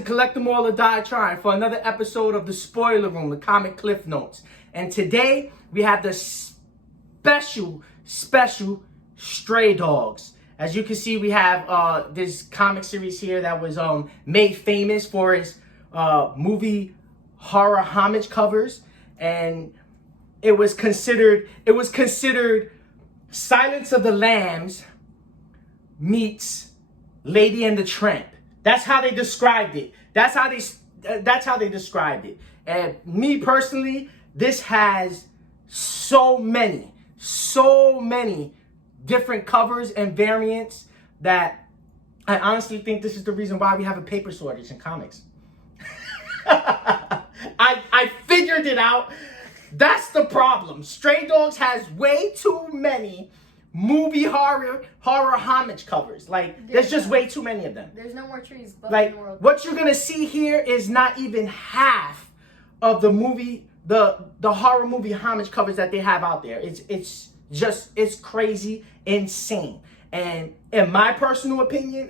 to Collect Them All or Die Trying for another episode of the Spoiler Room, the Comic Cliff Notes. And today we have the special Stray Dogs. As you can see, we have this comic series here that was made famous for its movie horror homage covers, and it was considered Silence of the Lambs meets Lady and the Tramp. That's how they described it. That's how they described it. And me personally, this has so many different covers and variants that I honestly think this is the reason why we have a paper shortage in comics. I figured it out. That's the problem. Stray Dogs has way too many movie horror homage covers. Like, there's just way too many of them. There's no more trees left like in the world. What you're gonna see here is not even half of the movie, the horror movie homage covers that they have out there. It's crazy, insane. And in my personal opinion,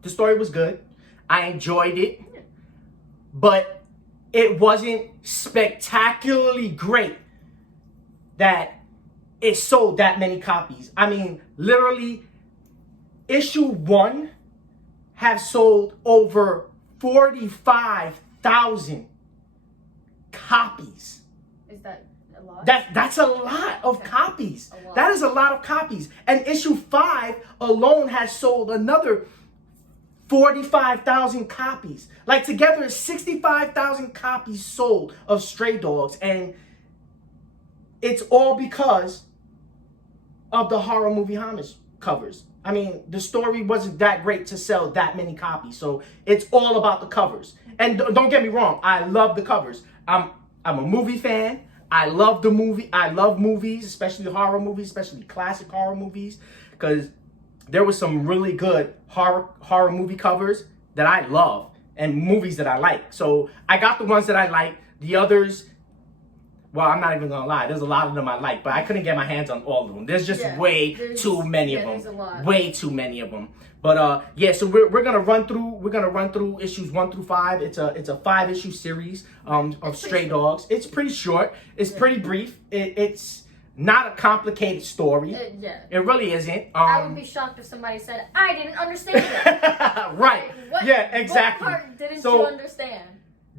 the story was good. I enjoyed it, but it wasn't spectacularly great that it sold that many copies. I mean, literally, issue 1 have sold over 45,000 copies. Is that a lot? That's a lot of copies. That is a lot of copies. And issue 5 alone has sold another 45,000 copies. Like, together, 65,000 copies sold of Stray Dogs, and it's all because of the horror movie homage covers. I mean, the story wasn't that great to sell that many copies, so it's all about the covers. And don't get me wrong, I love the covers. I'm a movie fan. I love the movie. I love movies, especially horror movies, especially classic horror movies, because there was some really good horror movie covers that I love and movies that I like. So I got the ones that I like. The others, well, I'm not even gonna lie. There's a lot of them I like, but I couldn't get my hands on all of them. There's just way too many of them. There's a lot. Way too many of them. But yeah, so we're gonna run through issues 1 through 5. It's a 5-issue series of Stray Dogs. It's pretty short. It's pretty brief. It's not a complicated story. It really isn't. I would be shocked if somebody said, "I didn't understand it." Right. What, yeah, exactly. What part didn't you understand?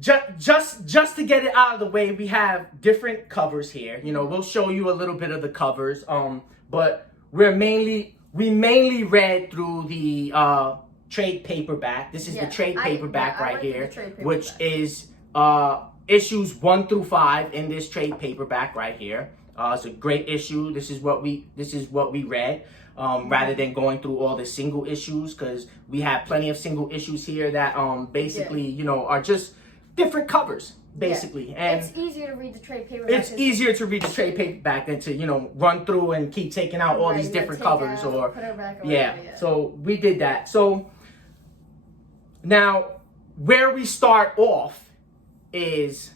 Just to get it out of the way, we have different covers here. You know, we'll show you a little bit of the covers. But we mainly read through the trade paperback. This is the trade paperback right here, which is issues 1 through 5 in this trade paperback right here. It's a great issue. This is what we read. Rather than going through all the single issues, because we have plenty of single issues here that basically, you know, are just different covers, basically. And it's easier to read the trade paperback. It's easier to read the trade paperback than to, you know, run through and keep taking out all these different covers. Or put her back so we did that. So now where we start off is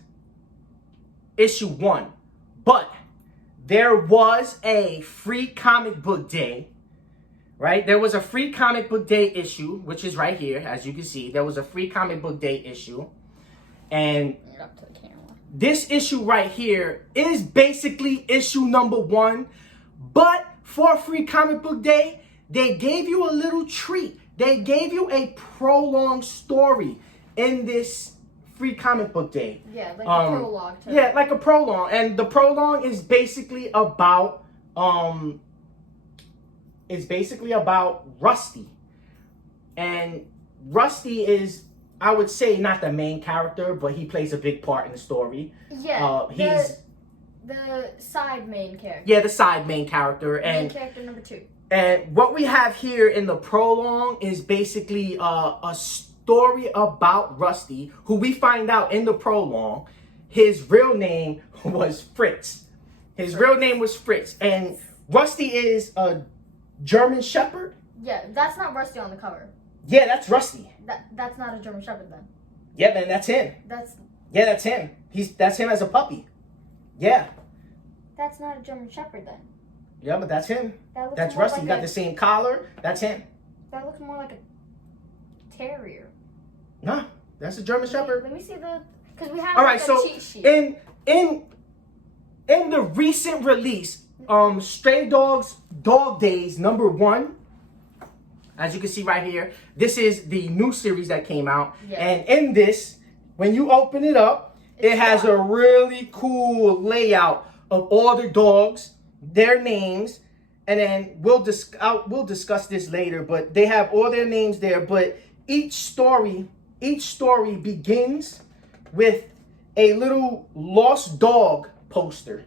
issue 1, but there was a free comic book day, right? There was a free comic book day issue, which is right here, as you can see. There was a free comic book day issue. And up to the camera. This issue right here is basically issue number 1. But for free comic book day, they gave you a little treat. They gave you a prolonged story in this free comic book day. Yeah, like a prologue. Yeah, like a prologue. And the prologue is basically about Rusty. And Rusty is, I would say, not the main character, but he plays a big part in the story. Yeah, he's the side main character. Yeah, the side main character. Main character number 2. And what we have here in the prologue is basically a story about Rusty, who we find out in the prologue, his real name was Fritz. Real name was Fritz. And Rusty is a German Shepherd. Yeah, that's not Rusty on the cover. Yeah, that's Rusty. That's not a German Shepherd then. Yeah, man, that's him. That's him. That's him as a puppy. Yeah. That's not a German Shepherd then. Yeah, but that's him. That's Rusty. Like you got the same collar. That's him. That looks more like a Terrier. Nah, that's a German Shepherd. Let me see because we have All right, so cheat sheet. in the recent release, Stray Dogs Dog Days #1. As you can see right here, this is the new series that came out. Yeah. And in this, when you open it up, it has a really cool layout of all the dogs, their names, and then we'll discuss this later, but they have all their names there. But each story begins with a little lost dog poster.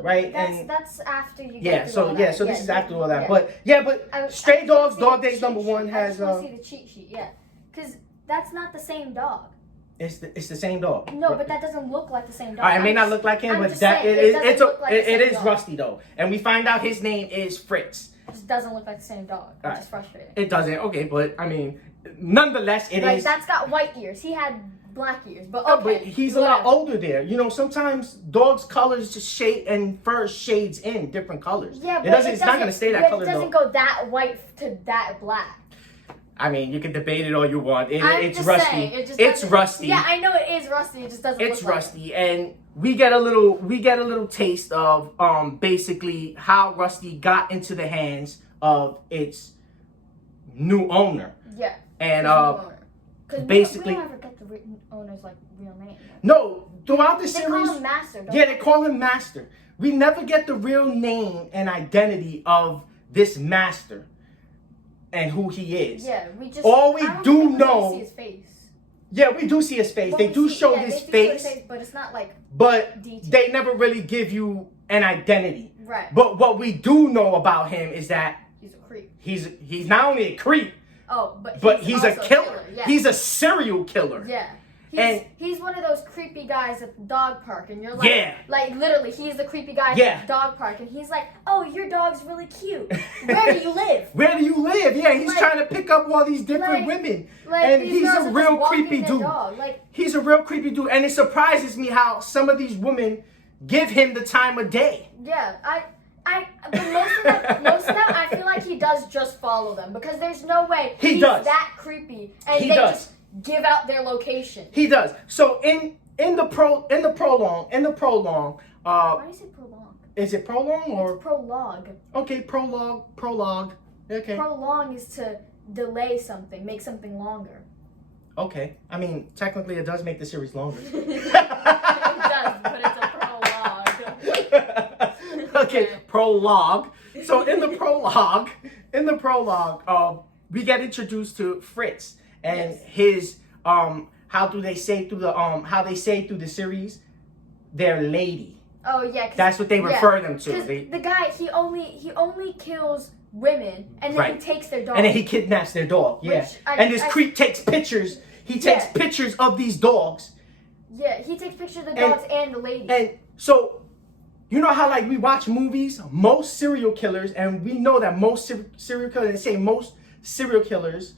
Right, that's after you. Yeah, so this is after all that. Yeah. But Stray Dogs Dog Days #1 has. I just want to see the cheat sheet. Yeah, because that's not the same dog. It's the same dog. No, but that doesn't look like the same dog. All right, it may not look like him, but it is Rusty though, and we find out his name is Fritz. It just doesn't look like the same dog. Which is frustrating. It doesn't. Okay, but I mean, nonetheless, it is. That's got white ears. He had black ears, but okay. okay. But he's a lot older there. You know, sometimes dogs' colors just shade and fur shades in different colors. Yeah, but it's not gonna stay that color. It doesn't go that white to that black. I mean, you can debate it all you want. It's just rusty. saying, It's rusty. Yeah, I know it is rusty. It just doesn't. It's look rusty, like and we get a little taste of basically how Rusty got into the hands of its new owner. Yeah. And basically, we don't ever get the owner's like real name. No, throughout the series, they call him Master. Yeah, they call him Master. We never get the real name and identity of this Master and who he is. Yeah, we just all we do know. See his face. Yeah, we do see his face. They do show his face, but it's not like. But detailed. They never really give you an identity. Right. But what we do know about him is that he's a creep. He's not only a creep. Oh, but he's a killer. Yeah. He's a serial killer. Yeah. He's one of those creepy guys at the dog park, and you're like, like literally, he's the creepy guy at the dog park, and he's like, oh, your dog's really cute. Where do you live? Where do you live? Yeah, he's trying to pick up all these different women, and he's a real creepy dude. He's a real creepy dude, and it surprises me how some of these women give him the time of day. Yeah, but most of them, I feel like he does just follow them because there's no way he's that creepy and just give out their location. He does. So in the prologue. Why do you say prologue? Is it prologue or it's prologue? Okay, prologue. Okay. Prolong is to delay something, make something longer. Okay. I mean, technically, it does make the series longer. It does, but it's a prologue. Okay, prologue. So in the prologue, we get introduced to Fritz and his how they say through the series, their lady. Oh yeah, that's what they refer them to. The guy he only kills women and then he takes their dog. And then he kidnaps their dog. Yeah. And this creep takes pictures. He takes pictures of these dogs. Yeah, he takes pictures of the dogs and the lady. And so, you know how like we watch movies, most serial killers, and we know that most serial killers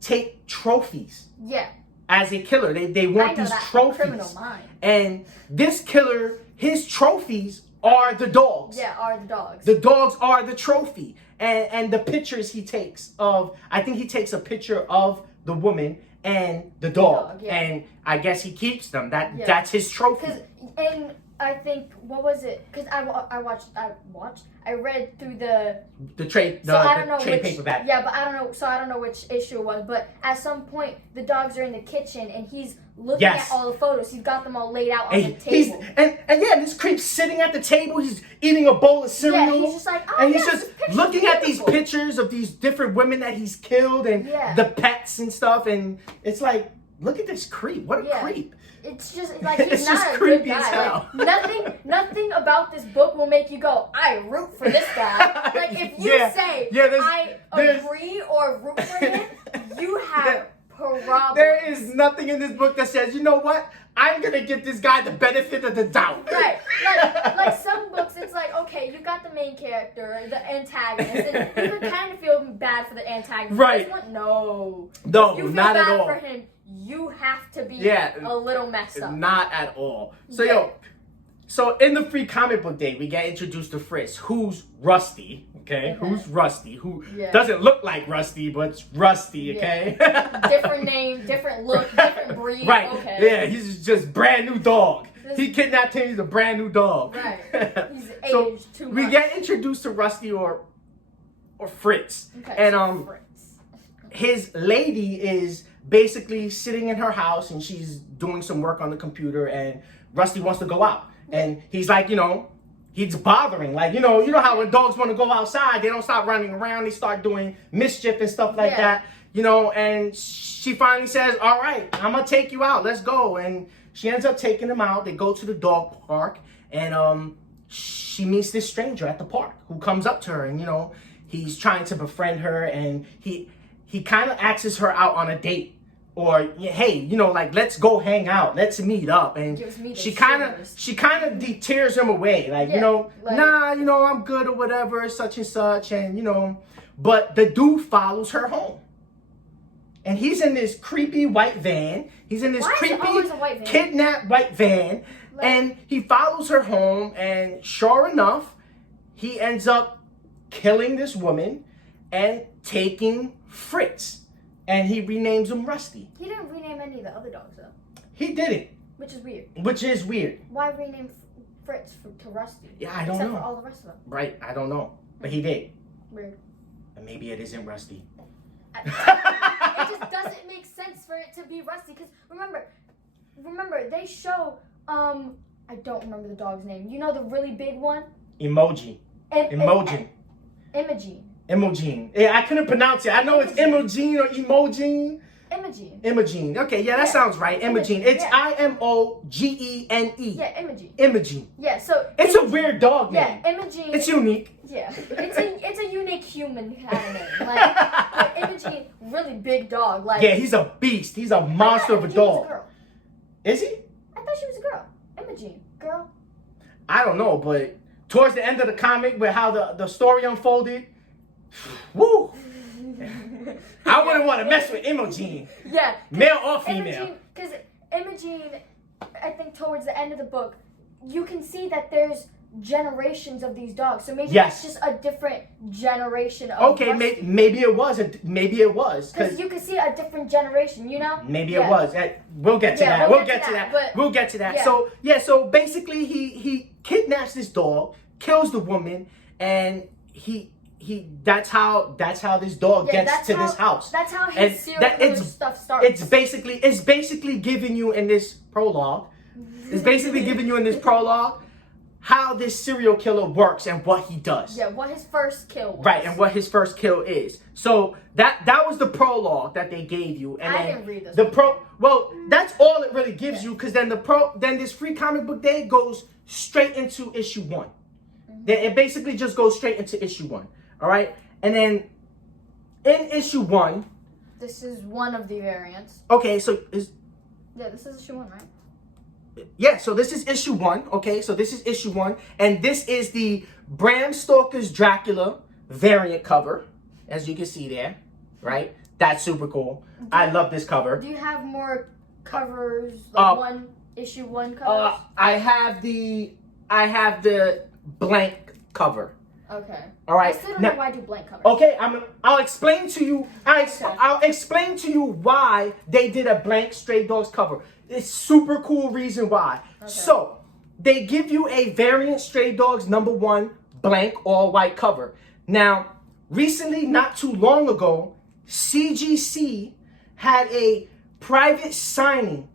take trophies. Yeah. As a killer, they want these trophies. Criminal mind. And this killer, his trophies are the dogs. Yeah, are the dogs. The dogs are the trophy. And the pictures he takes of, I think he takes a picture of the woman and the dog. And I guess he keeps them. That's his trophy. And I think, what was it? Because I read through the trade paperback. Yeah, but I don't know which issue it was. But at some point, the dogs are in the kitchen and he's looking at all the photos. He's got them all laid out on the table. And this creep's sitting at the table. He's eating a bowl of cereal. Yeah, he's just like, he's just looking at these pictures of these different women that he's killed and the pets and stuff. And it's like, look at this creep. What a creep. It's just like he's not a good guy. Like, nothing about this book will make you go, I root for this guy. Like if you say I agree or root for him, you have problems. There is nothing in this book that says, you know what? I'm gonna give this guy the benefit of the doubt. Right. Like some books, it's like, okay, you got the main character, the antagonist, and you can kind of feel bad for the antagonist. Right. This one, no, you feel not at all. For him, you have to be a little messed up. Not at all. So So in the free comic book day, we get introduced to Fritz, who's Rusty, okay? Who's Rusty, who doesn't look like Rusty, but it's Rusty, okay? Different name, different look, different breed, right. Okay. Yeah, he's just brand new dog. He kidnapped him, he's a brand new dog. Right. He's So aged too much. we get introduced to Rusty or Fritz. Okay, and so Fritz. His lady is basically sitting in her house and she's doing some work on the computer, and Rusty wants to go out. And he's like, he's bothering. Like, you know how when dogs want to go outside, they don't stop running around. They start doing mischief and stuff like that. And she finally says, all right, I'm going to take you out. Let's go. And she ends up taking him out. They go to the dog park, and she meets this stranger at the park who comes up to her, and, he's trying to befriend her, and he kind of asks her out on a date. Or, hey, like, let's go hang out. Let's meet up. And she kind of deters him away. Like, nah, I'm good or whatever, such and such. And, but the dude follows her home. And he's in this creepy white van. He's in this creepy kidnapped white van. And he follows her home. And sure enough, he ends up killing this woman and taking Fritz. And he renames him Rusty. He didn't rename any of the other dogs, though. He didn't. Which is weird. Why rename Fritz to Rusty? Yeah, I don't know. Except for all the rest of them. Right, I don't know. But he did. Weird. And maybe it isn't Rusty. It just doesn't make sense for it to be Rusty. Because remember, they show, I don't remember the dog's name. You know the really big one? Emoji. Emojin. Imogene. Imogene. Yeah, I couldn't pronounce it. I know it's Imogene or Emogene. Imogene. Okay, yeah, that sounds right. Imogene. It's Imogene. Yeah, Imogene. Imogene. Yeah, so it's a weird dog name. Yeah, Imogene. It's unique. Yeah, it's a unique human kind of name. Like Imogene, really big dog. Like yeah, he's a beast. He's a monster of a dog. Was a girl. Is he? I thought she was a girl. Imogene, girl. I don't know, but towards the end of the comic, with how the story unfolded. Woo! I wouldn't want to mess with Imogene. Yeah. Male or female. Because Imogene, I think towards the end of the book, you can see that there's generations of these dogs. So maybe it's just a different generation of okay, maybe it was. Because you can see a different generation, Maybe it was. We'll get to that. We'll get to that. We'll get to that. Yeah. So basically he kidnaps this dog, kills the woman, and that's how this dog gets to this house. That's how his serial killer stuff starts. It's basically giving you in this prologue. How this serial killer works and what he does. Yeah, what his first kill was. Right, and what his first kill is. So that was the prologue that they gave you. And I didn't read this. Well, that's all it really gives you, because then this free comic book day goes straight into issue 1. It basically just goes straight into issue 1. All right, and then in issue 1, this is one of the variants. Okay, so this is issue 1, right? Yeah, so this is issue 1. Okay, so this is issue 1, and this is the Bram Stoker's Dracula variant cover, as you can see there. Right, that's super cool. I love this cover. Do you have more covers, like issue 1 covers? I have the blank cover. Okay. All right. I still don't know why I do blank covers. Okay, I'll explain to you. I'll explain to you why they did a blank Stray Dogs cover. It's super cool reason why. Okay. So they give you a variant Stray Dogs #1 blank all white cover. Now, recently, not too long ago, CGC had a private signing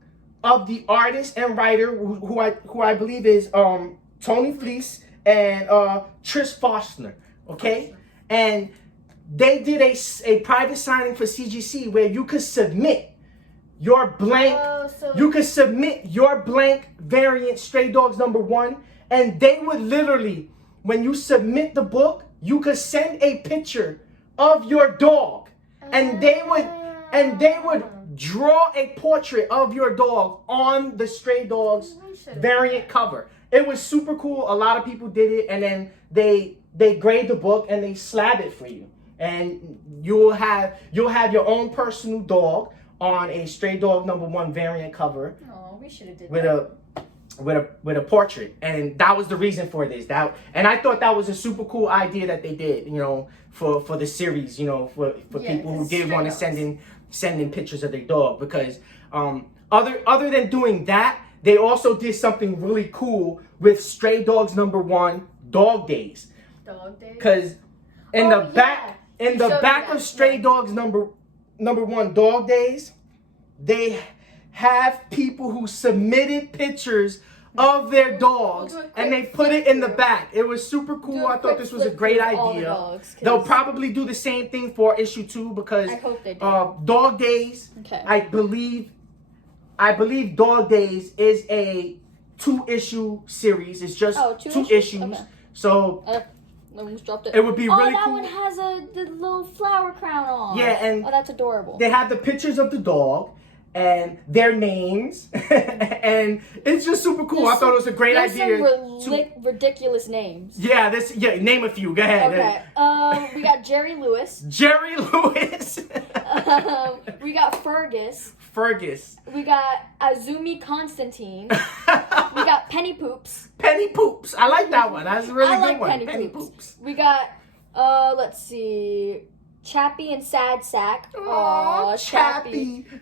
of the artist and writer who I believe is Tony Fleece and Trish Forstner, okay? And they did a private signing for CGC where you could submit your blank, variant Stray Dogs #1, and they would literally, when you submit the book, you could send a picture of your dog, and they would draw a portrait of your dog on the Stray Dogs variant cover. It was super cool. A lot of people did it, and then they grade the book and they slab it for you, and you'll have your own personal dog on a Stray Dog #1 variant cover. Oh, we should have did with that. with a portrait, and that was the reason for this. And I thought that was a super cool idea that they did, you know, for the series, you know, for people who did want to send in pictures of their dog, because other than doing that, they also did something really cool with Stray Dogs #1 Dog Days. Dog Days. Because in the back of Stray Dogs #1 Dog Days, they have people who submitted pictures of their dogs, and they put it in the back. It was super cool. I thought this was a great idea. They'll probably do the same thing for issue 2, because I hope they do. Dog Days, okay. I believe Dog Days is a 2-issue series. It's just two issues. Okay. So almost dropped it. It would be really cool. Oh, that one has the little flower crown on. Yeah, and that's adorable. They have the pictures of the dog and their names, and it's just super cool. I thought it was a great idea. Some ridiculous names. Yeah, name a few. Go ahead. Okay. We got Jerry Lewis. Jerry Lewis. We got Fergus. We got Azumi Constantine. We got Penny Poops. Penny Poops. I like that one. That's a really good one. Penny Poops. We got let's see, Chappie and Sad Sack. Aww,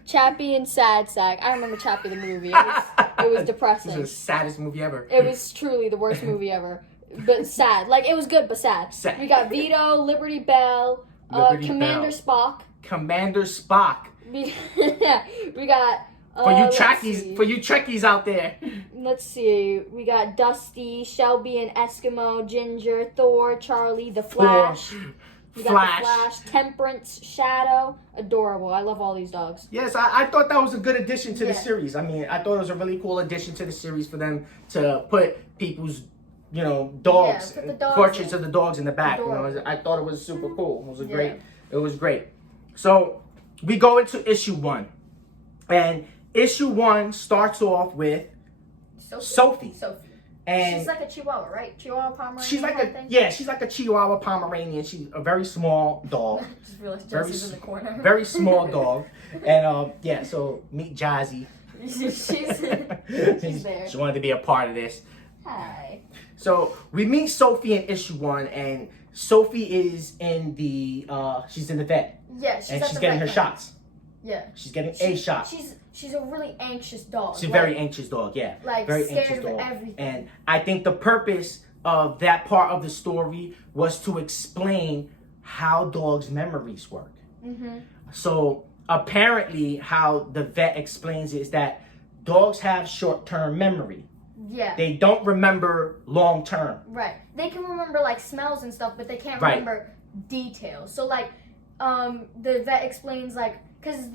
Chappie and Sad Sack. I remember Chappie the movie. It was depressing. It was the saddest movie ever. It was truly the worst movie ever. But sad. Like, it was good, but sad. We got Vito, Liberty Bell, Commander Spock. Commander Spock. We got... For you Trekkies out there. Let's see. We got Dusty, Shelby and Eskimo, Ginger, Thor, Charlie, The Flash. We got The Flash, Temperance, Shadow. Adorable. I love all these dogs. Yes, I thought that was a good addition to the series. I mean, I thought it was a really cool addition to the series for them to put people's, you know, dogs, portraits of the dogs in the back. You know, I thought it was super cool. It was great. So we go into issue 1, and issue 1 starts off with Sophie. And she's like a Chihuahua, right? Chihuahua Pomeranian. She's like a Chihuahua Pomeranian. She's a very small dog. Just realized Jesse's in the corner. Very small dog. And so meet Jazzy. She's there. She wanted to be a part of this. Hi. So we meet Sophie in issue 1, and Sophie is in the she's in the vet. Yeah, she's getting her shots. Yeah. She's getting a shot. She's a really anxious dog. She's a very anxious dog, yeah. Like, very scared anxious of dog. everything. And I think the purpose of that part of the story was to explain how dogs' memories work. Mm-hmm. So apparently how the vet explains it is that dogs have short-term memory. Yeah. They don't remember long-term. Right. They can remember, like, smells and stuff, but they can't remember details. So, like, the vet explains, like, because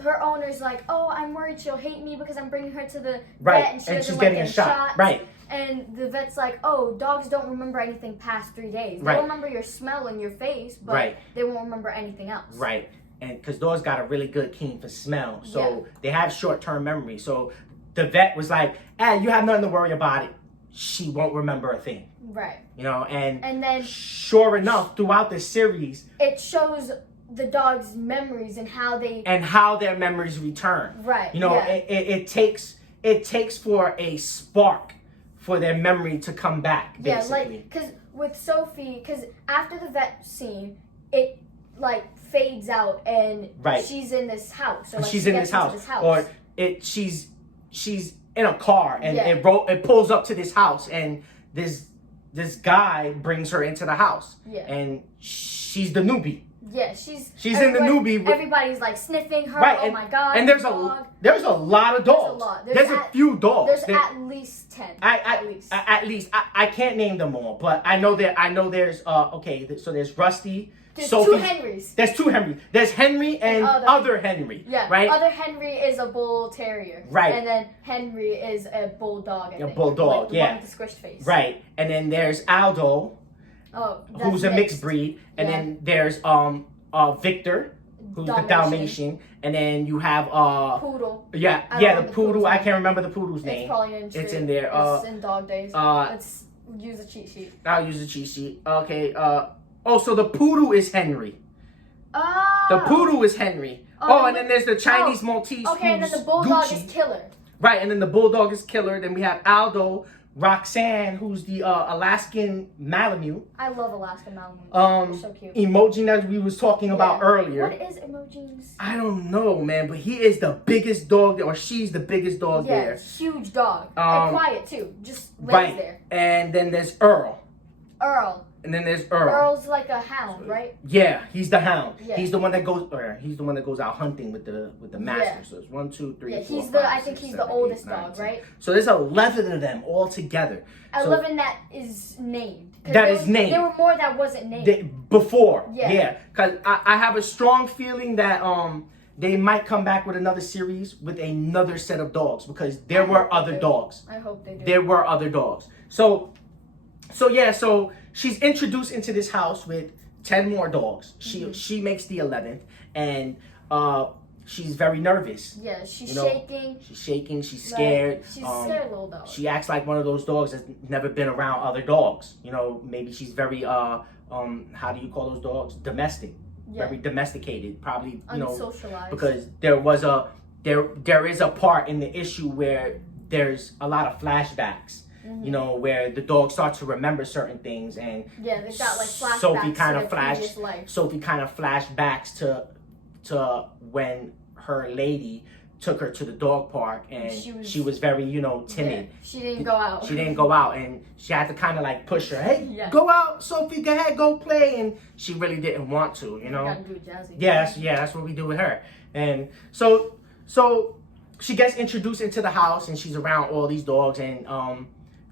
her owner's like, oh, I'm worried she'll hate me because I'm bringing her to the vet and she's getting a shot. Right. And the vet's like, oh, dogs don't remember anything past 3 days. They'll remember your smell and your face, but they won't remember anything else. Right. And because dogs got a really good keen for smell, so they have short-term memory. So the vet was like, you have nothing to worry about it. She won't remember a thing. Right. You know, and then sure enough, throughout the series, it shows the dog's memories and how their memories return. Right. You know, it takes for a spark for their memory to come back, basically. Yeah, like, because with Sophie, because after the vet scene, it, like, fades out and she's in this house. So, like, she's in this house. Or she's in a car and it pulls up to this house and this guy brings her into the house. Yeah. And she's the newbie. Yeah, she's in the newbie. Everybody's like sniffing her. Right, my god! And there's a lot of dogs. There's a lot. There's a few dogs. There's at least 10. At least I can't name them all, but I know there's so there's Rusty. There's two Henrys. There's two Henrys. There's Henry and other Henry. Yeah. Right. Other Henry is a bull terrier. Right. And then Henry is a bulldog. A bulldog. Like the one with the squished face. Right. And then there's Aldo. Who's a mixed breed, and then there's Victor, who's the Dalmatian, and then you have Poodle. The poodle. I can't remember the poodle's name. It's probably in It's in there. It's in Dog Days. Let's use a cheat sheet. I'll use a cheat sheet. Okay. So the poodle is Henry. Oh. The poodle is Henry. And then there's the Chinese Maltese. Okay, and then the bulldog is Killer. Right, and then the bulldog is killer. Then we have Aldo, Roxanne, who's the Alaskan Malamute. I love Alaskan Malamute. They're so cute. Emoji that we was talking about earlier. What is Emoji's? I don't know, man, but he is the biggest dog, or she's the biggest dog there. Yeah, huge dog. And quiet too. Just lays there. And then there's Earl. And then there's Earl. Earl's like a hound, right? Yeah, he's the hound. Yeah. He's the one that goes out hunting with the master. Yeah. So it's 1, 2, 3, 4, he's 5, I 6, think he's 7, the oldest 8, 9, dog, 10. right? So there's 11 of them all together. 11 that is named. That is named. There were more that wasn't named. Before. Yeah. Because I have a strong feeling that they might come back with another series with another set of dogs, because there were other dogs. I hope they do. There were other dogs. So she's introduced into this house with 10 more dogs. She makes the 11th, and she's very nervous. Yeah, she's shaking. She's shaking. She's scared. She's a scared little dog. She acts like one of those dogs that's never been around other dogs. Maybe she's very how do you call those dogs? Domestic. Yeah. Very domesticated. Probably unsocialized. Because there is a part in the issue where there's a lot of flashbacks. Where the dog starts to remember certain things, and they've got like flashbacks. Sophie kind of flashbacks to when her lady took her to the dog park, and she was very timid. Yeah, she didn't go out. She didn't go out, and she had to kind of like push her. Hey, go out, Sophie. Go ahead, go play. And she really didn't want to. Gotta do jazzy. That's what we do with her. And so she gets introduced into the house, and she's around all these dogs, and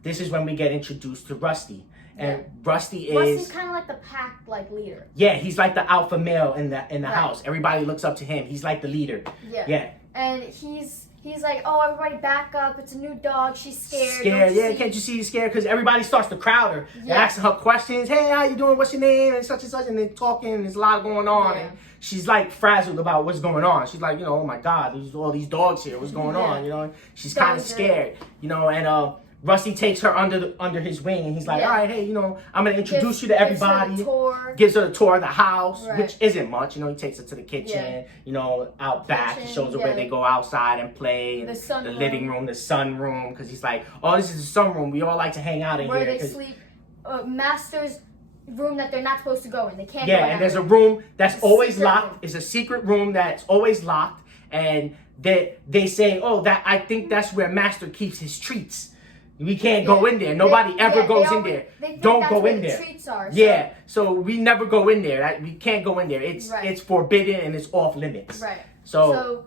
this is when we get introduced to Rusty. And Rusty's kind of like the pack leader. Yeah, he's like the alpha male in the house. Everybody looks up to him. He's like the leader. Yeah. And he's like, oh, everybody back up. It's a new dog. She's scared. Scared, can't you see he's scared? Because everybody starts to crowd her. Yeah. And asking her questions. Hey, how you doing? What's your name? And such and such. And they're talking, and there's a lot going on. Yeah. And she's like frazzled about what's going on. She's like, oh my God, there's all these dogs here. What's going on? She's kind of scared. And Rusty takes her under his wing, and he's like, all right, hey, I'm going to introduce you to everybody. Gives her a tour of the house, which isn't much. He takes her to the kitchen, out back. He shows her where they go outside and play. And the living room, the sunroom, because he's like, oh, this is the sunroom. We all like to hang out in here. Where they sleep. Master's room that they're not supposed to go in. They can't go in. Yeah, and there's a room that's always locked. It's a secret room that's always locked. And they say, oh, I think that's where Master keeps his treats. We can't go in there. Nobody ever goes in there. Don't go in there. Treats are, so we never go in there. We can't go in there. It's forbidden and it's off limits. Right. So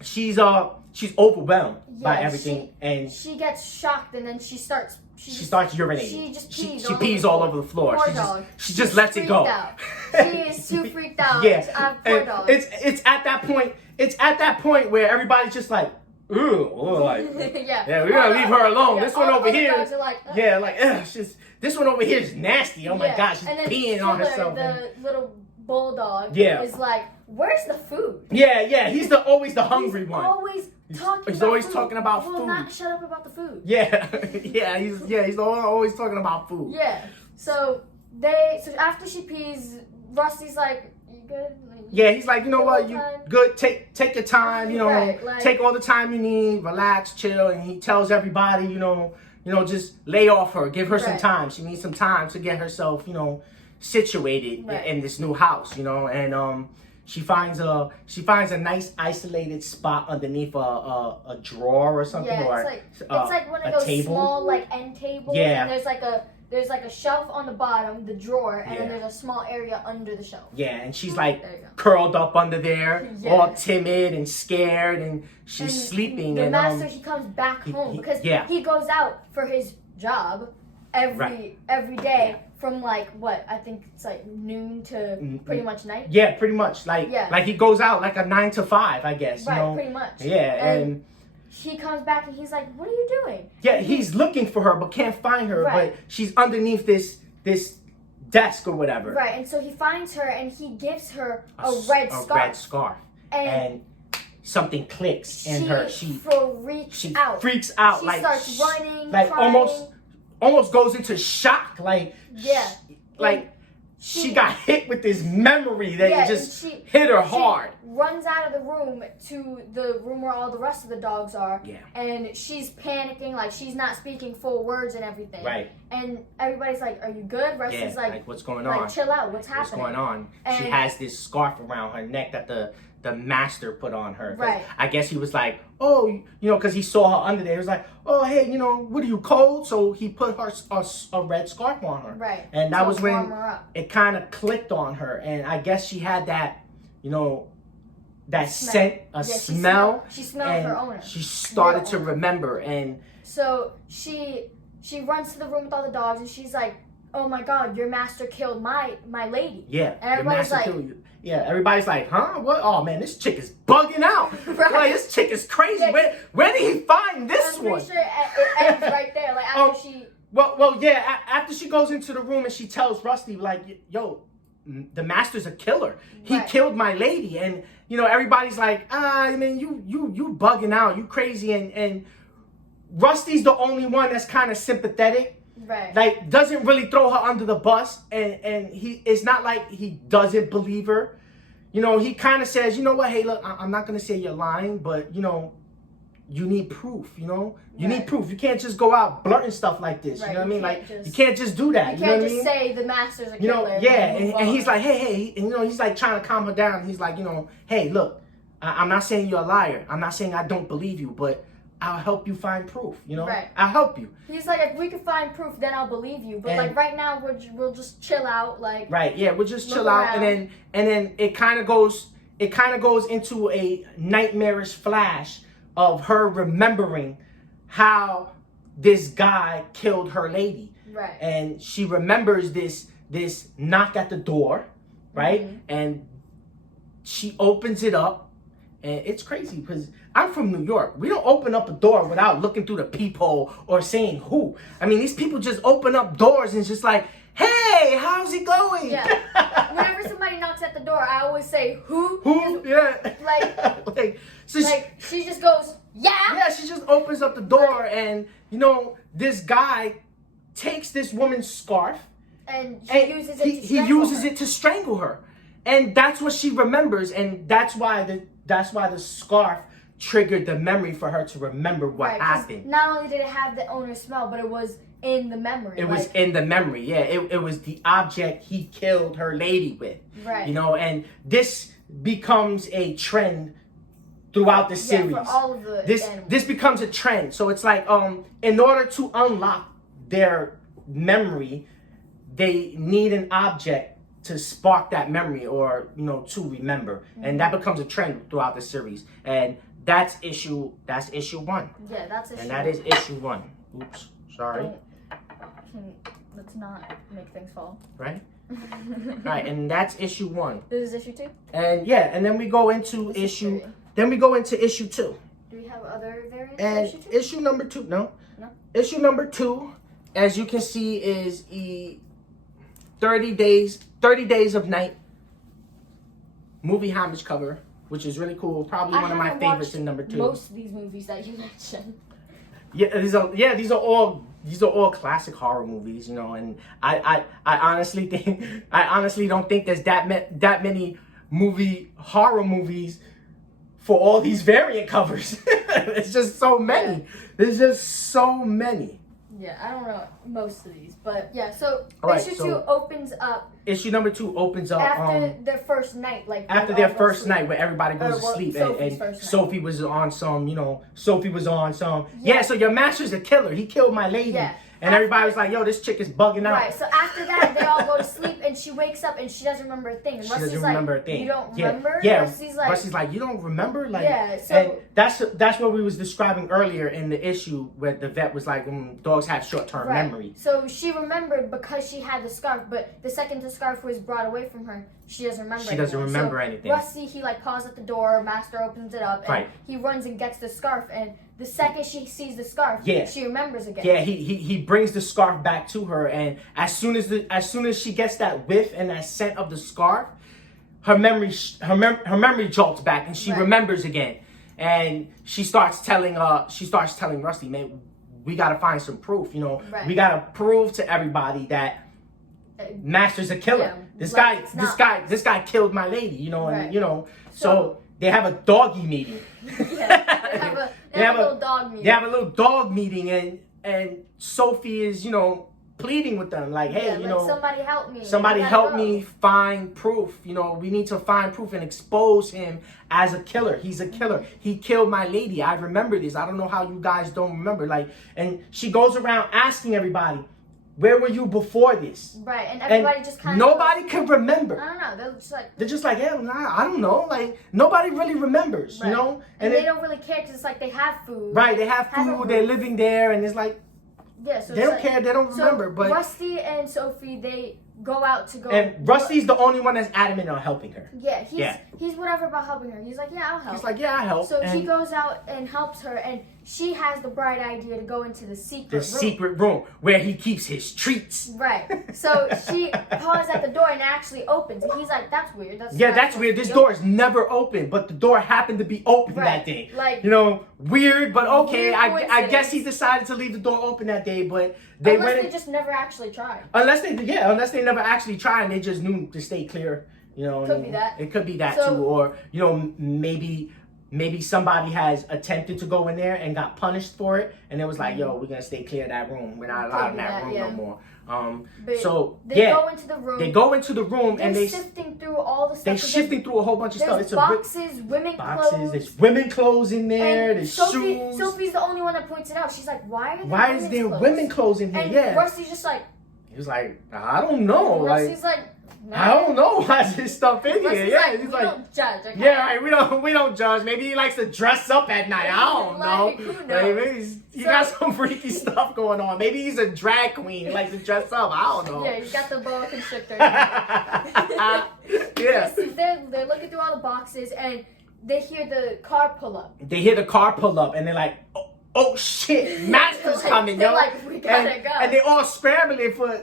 she's overwhelmed by everything, and she gets shocked, and then she starts urinating. She just she pees all over the floor. She just lets it go. She is too freaked out. Poor dog. It's at that point. It's at that point where everybody's just like, ooh, we're gonna leave her alone. This one over here, this one over here is nasty. Oh my gosh, she's peeing on herself. The little bulldog is like, where's the food? Yeah, he's always the hungry one. He's always talking about food. Will not shut up about the food. He's always talking about food. Yeah. So after she pees, Rusty's like, you good? Yeah, he's like, you know what, you good, take your time, take all the time you need, relax, chill, and he tells everybody, just lay off her, give her some time. She needs some time to get herself, situated in this new house, and she finds a nice isolated spot underneath a drawer or something, it's like one of those table. Small end tables, and there's a shelf on the bottom, the drawer, and then there's a small area under the shelf. Yeah, and she's curled up under there, all timid and scared, and she's sleeping. The master, he comes back home because he goes out for his job every day from I think it's noon to pretty much night. Yeah, pretty much. Like he goes out like a 9 to 5, I guess. Right, pretty much. Yeah, and he comes back and he's like, what are you doing? Yeah, he's looking for her but can't find her, but she's underneath this desk or whatever. Right, and so he finds her and he gives her a red scarf. And something clicks in her. She freaks out. She starts running, crying. almost goes into shock. she got hit with this memory that just hit her hard. Runs out of the room to the room where all the rest of the dogs are. Yeah. And she's panicking, like she's not speaking full words and everything. Right. And everybody's like, "Are you good?" Rusty's like, "What's going on? Like, chill out. What's happening? What's going on?" And she has this scarf around her neck that the master put on her. Right. I guess he was like, "Oh, you know," because he saw her under there. He was like, "Oh, hey, you know, what are you, cold?" So he put her a red scarf on her. Right. And that was when it kind of clicked on her. And I guess she had that, you know, that scent, smell. She smelled her owner. She started to remember. And so she runs to the room with all the dogs, and she's like, "Oh my God, your master killed my lady." Yeah. And everybody's like, yeah, everybody's like, "Huh? What? Oh man, this chick is bugging out. Right. Like, this chick is crazy. Yeah. Where did he find this one?" I'm pretty sure it ends right there. Like after she. Well, yeah. After she goes into the room and she tells Rusty, like, "Yo, the master's a killer. He killed my lady." And you know, everybody's like, "I mean, you bugging out. You crazy." And Rusty's the only one that's kind of sympathetic. Right. Like, doesn't really throw her under the bus, and it's not like he doesn't believe her. You know, he kind of says, "You know what, hey, look, I'm not going to say you're lying, but, you know, you need proof, you know? You need proof. You can't just go out blurting stuff like this, you know what I mean? Like, you can't just do that, you can't just say the master's a killer." You know, and he's like, hey, and, you know, he's like trying to calm her down. He's like, you know, "Hey, look, I'm not saying you're a liar. I'm not saying I don't believe you, but I'll help you find proof, you know? I'll help you." He's like, "If we can find proof, then I'll believe you. But like right now, we'll just chill out, like." Right, yeah, we'll just chill out, and then it kind of goes into a nightmarish flash of her remembering how this guy killed her lady. Right. And she remembers this knock at the door, right? Mm-hmm. And she opens it up. And it's crazy because I'm from New York. We don't open up a door without looking through the peephole or saying who. I mean, these people just open up doors and it's just like, "Hey, how's it going?" Yeah. Whenever somebody knocks at the door, I always say, "Who?" Who? Yeah. Like she just goes, "Yeah." Yeah, she just opens up the door, and you know, this guy takes this woman's scarf and he uses it to strangle her. And that's what she remembers, and that's why the scarf triggered the memory for her to remember what happened. Not only did it have the owner's smell, but it was in the memory. It was in the memory, yeah. It was the object he killed her lady with. Right. You know, and this becomes a trend throughout the series. For all of the this becomes a trend. So it's like, in order to unlock their memory, they need an object to spark that memory, or you know, to remember. Mm-hmm. And that becomes a trend throughout the series. And that's issue 1. Yeah, that's issue 1. And that is issue 1. Oops, sorry. Let's not make things fall. Right? Right, and that's issue 1. This is issue 2? And yeah, and then we go into issue 2. Do we have other variants? And issue number 2, no. Issue number 2, as you can see, is 30 Days of Night movie homage cover, which is really cool. Probably one of my favorites in number 2. Most of these movies that you mentioned. Yeah, these are all classic horror movies, you know. And I honestly don't think there's that many horror movies for all these variant covers. It's just so many. Yeah. There's just so many. Yeah, I don't know most of these, but yeah. So issue 2 opens up. Issue number 2 opens up after their first night, like after their first night, where everybody goes to sleep, and Sophie was on some, you know, yeah. So your master's a killer. He killed my lady. Yeah. And everybody was like, "Yo, this chick is bugging out." Right. So after that, they all go to sleep, and she wakes up, and she doesn't remember a thing. And she doesn't remember a thing. "You don't remember?" Yeah. Rusty's like, "You don't remember?" Like, yeah. So and that's what we was describing earlier in the issue, where the vet was like, dogs have short-term memory. So she remembered because she had the scarf, but the second the scarf was brought away from her, she doesn't remember. She doesn't remember anything. Rusty, he like paws at the door. Master opens it up, and he runs and gets the scarf. And the second she sees the scarf, she remembers again. Yeah, he brings the scarf back to her, and as soon as she gets that whiff and that scent of the scarf, her memory jolts back, and she remembers again. And she starts telling Rusty, "Man, we gotta find some proof. You know, we gotta prove to everybody that Master's a killer. Yeah, this like, guy killed my lady, you know, and right. so they have a doggy meeting. Yeah, they have a little dog meeting. They have a little dog meeting, and Sophie is, pleading with them, like, hey, somebody help me. Somebody help me find proof. We need to find proof and expose him as a killer. He's a killer. He killed my lady. I remember this. I don't know how you guys don't remember. And she goes around asking everybody, where were you before this? Right, and everybody just kind of... Nobody can remember. I don't know. They're just like, yeah, I don't know. Like, nobody really remembers, right. And they don't really care because it's like they have food. Right, they have food. They're living there, and it's like, yeah, so they don't care. They don't remember. But Rusty and Sophie, they go out to go. And Rusty's the only one that's adamant on helping her. Yeah, he's whatever about helping her. He's like, yeah, I'll help. He's like, yeah, I'll help. So he goes out and helps her, and she has the bright idea to go into the secret room where he keeps his treats. Right. So she paws at the door and it actually opens, and he's like, that's weird. That's weird. This door is never open, but the door happened to be open that day. Like, weird, but okay. Weird I guess he decided to leave the door open that day, but they just never actually tried. Unless they never actually tried and they just knew to stay clear. Could be that. It could be that too, or maybe somebody has attempted to go in there and got punished for it, and it was like, yo, we're gonna stay clear of that room. We're not allowed in that room no more. They go into the room. They go into the room and they're sifting through all the stuff. They're shifting through a whole bunch of stuff. It's boxes, women clothes. There's women clothes in there. There's shoes. Sophie's the only one that points it out. She's like, why is there women clothes in here? And Rusty's just like, he was like, I don't know. Rusty's like, no. I don't know why this stuff in here. Yeah, he's like, we don't judge. Okay? Yeah, right. We don't judge. Maybe he likes to dress up at night. I don't know. Who knows? Maybe he got some freaky stuff going on. Maybe he's a drag queen. He likes to dress up. I don't know. Yeah, he's got the boa constrictor. Yeah. They're looking through all the boxes and they hear the car pull up. And they're like, oh shit, Master's coming, yo. Like, we gotta go. And they're all scrambling for,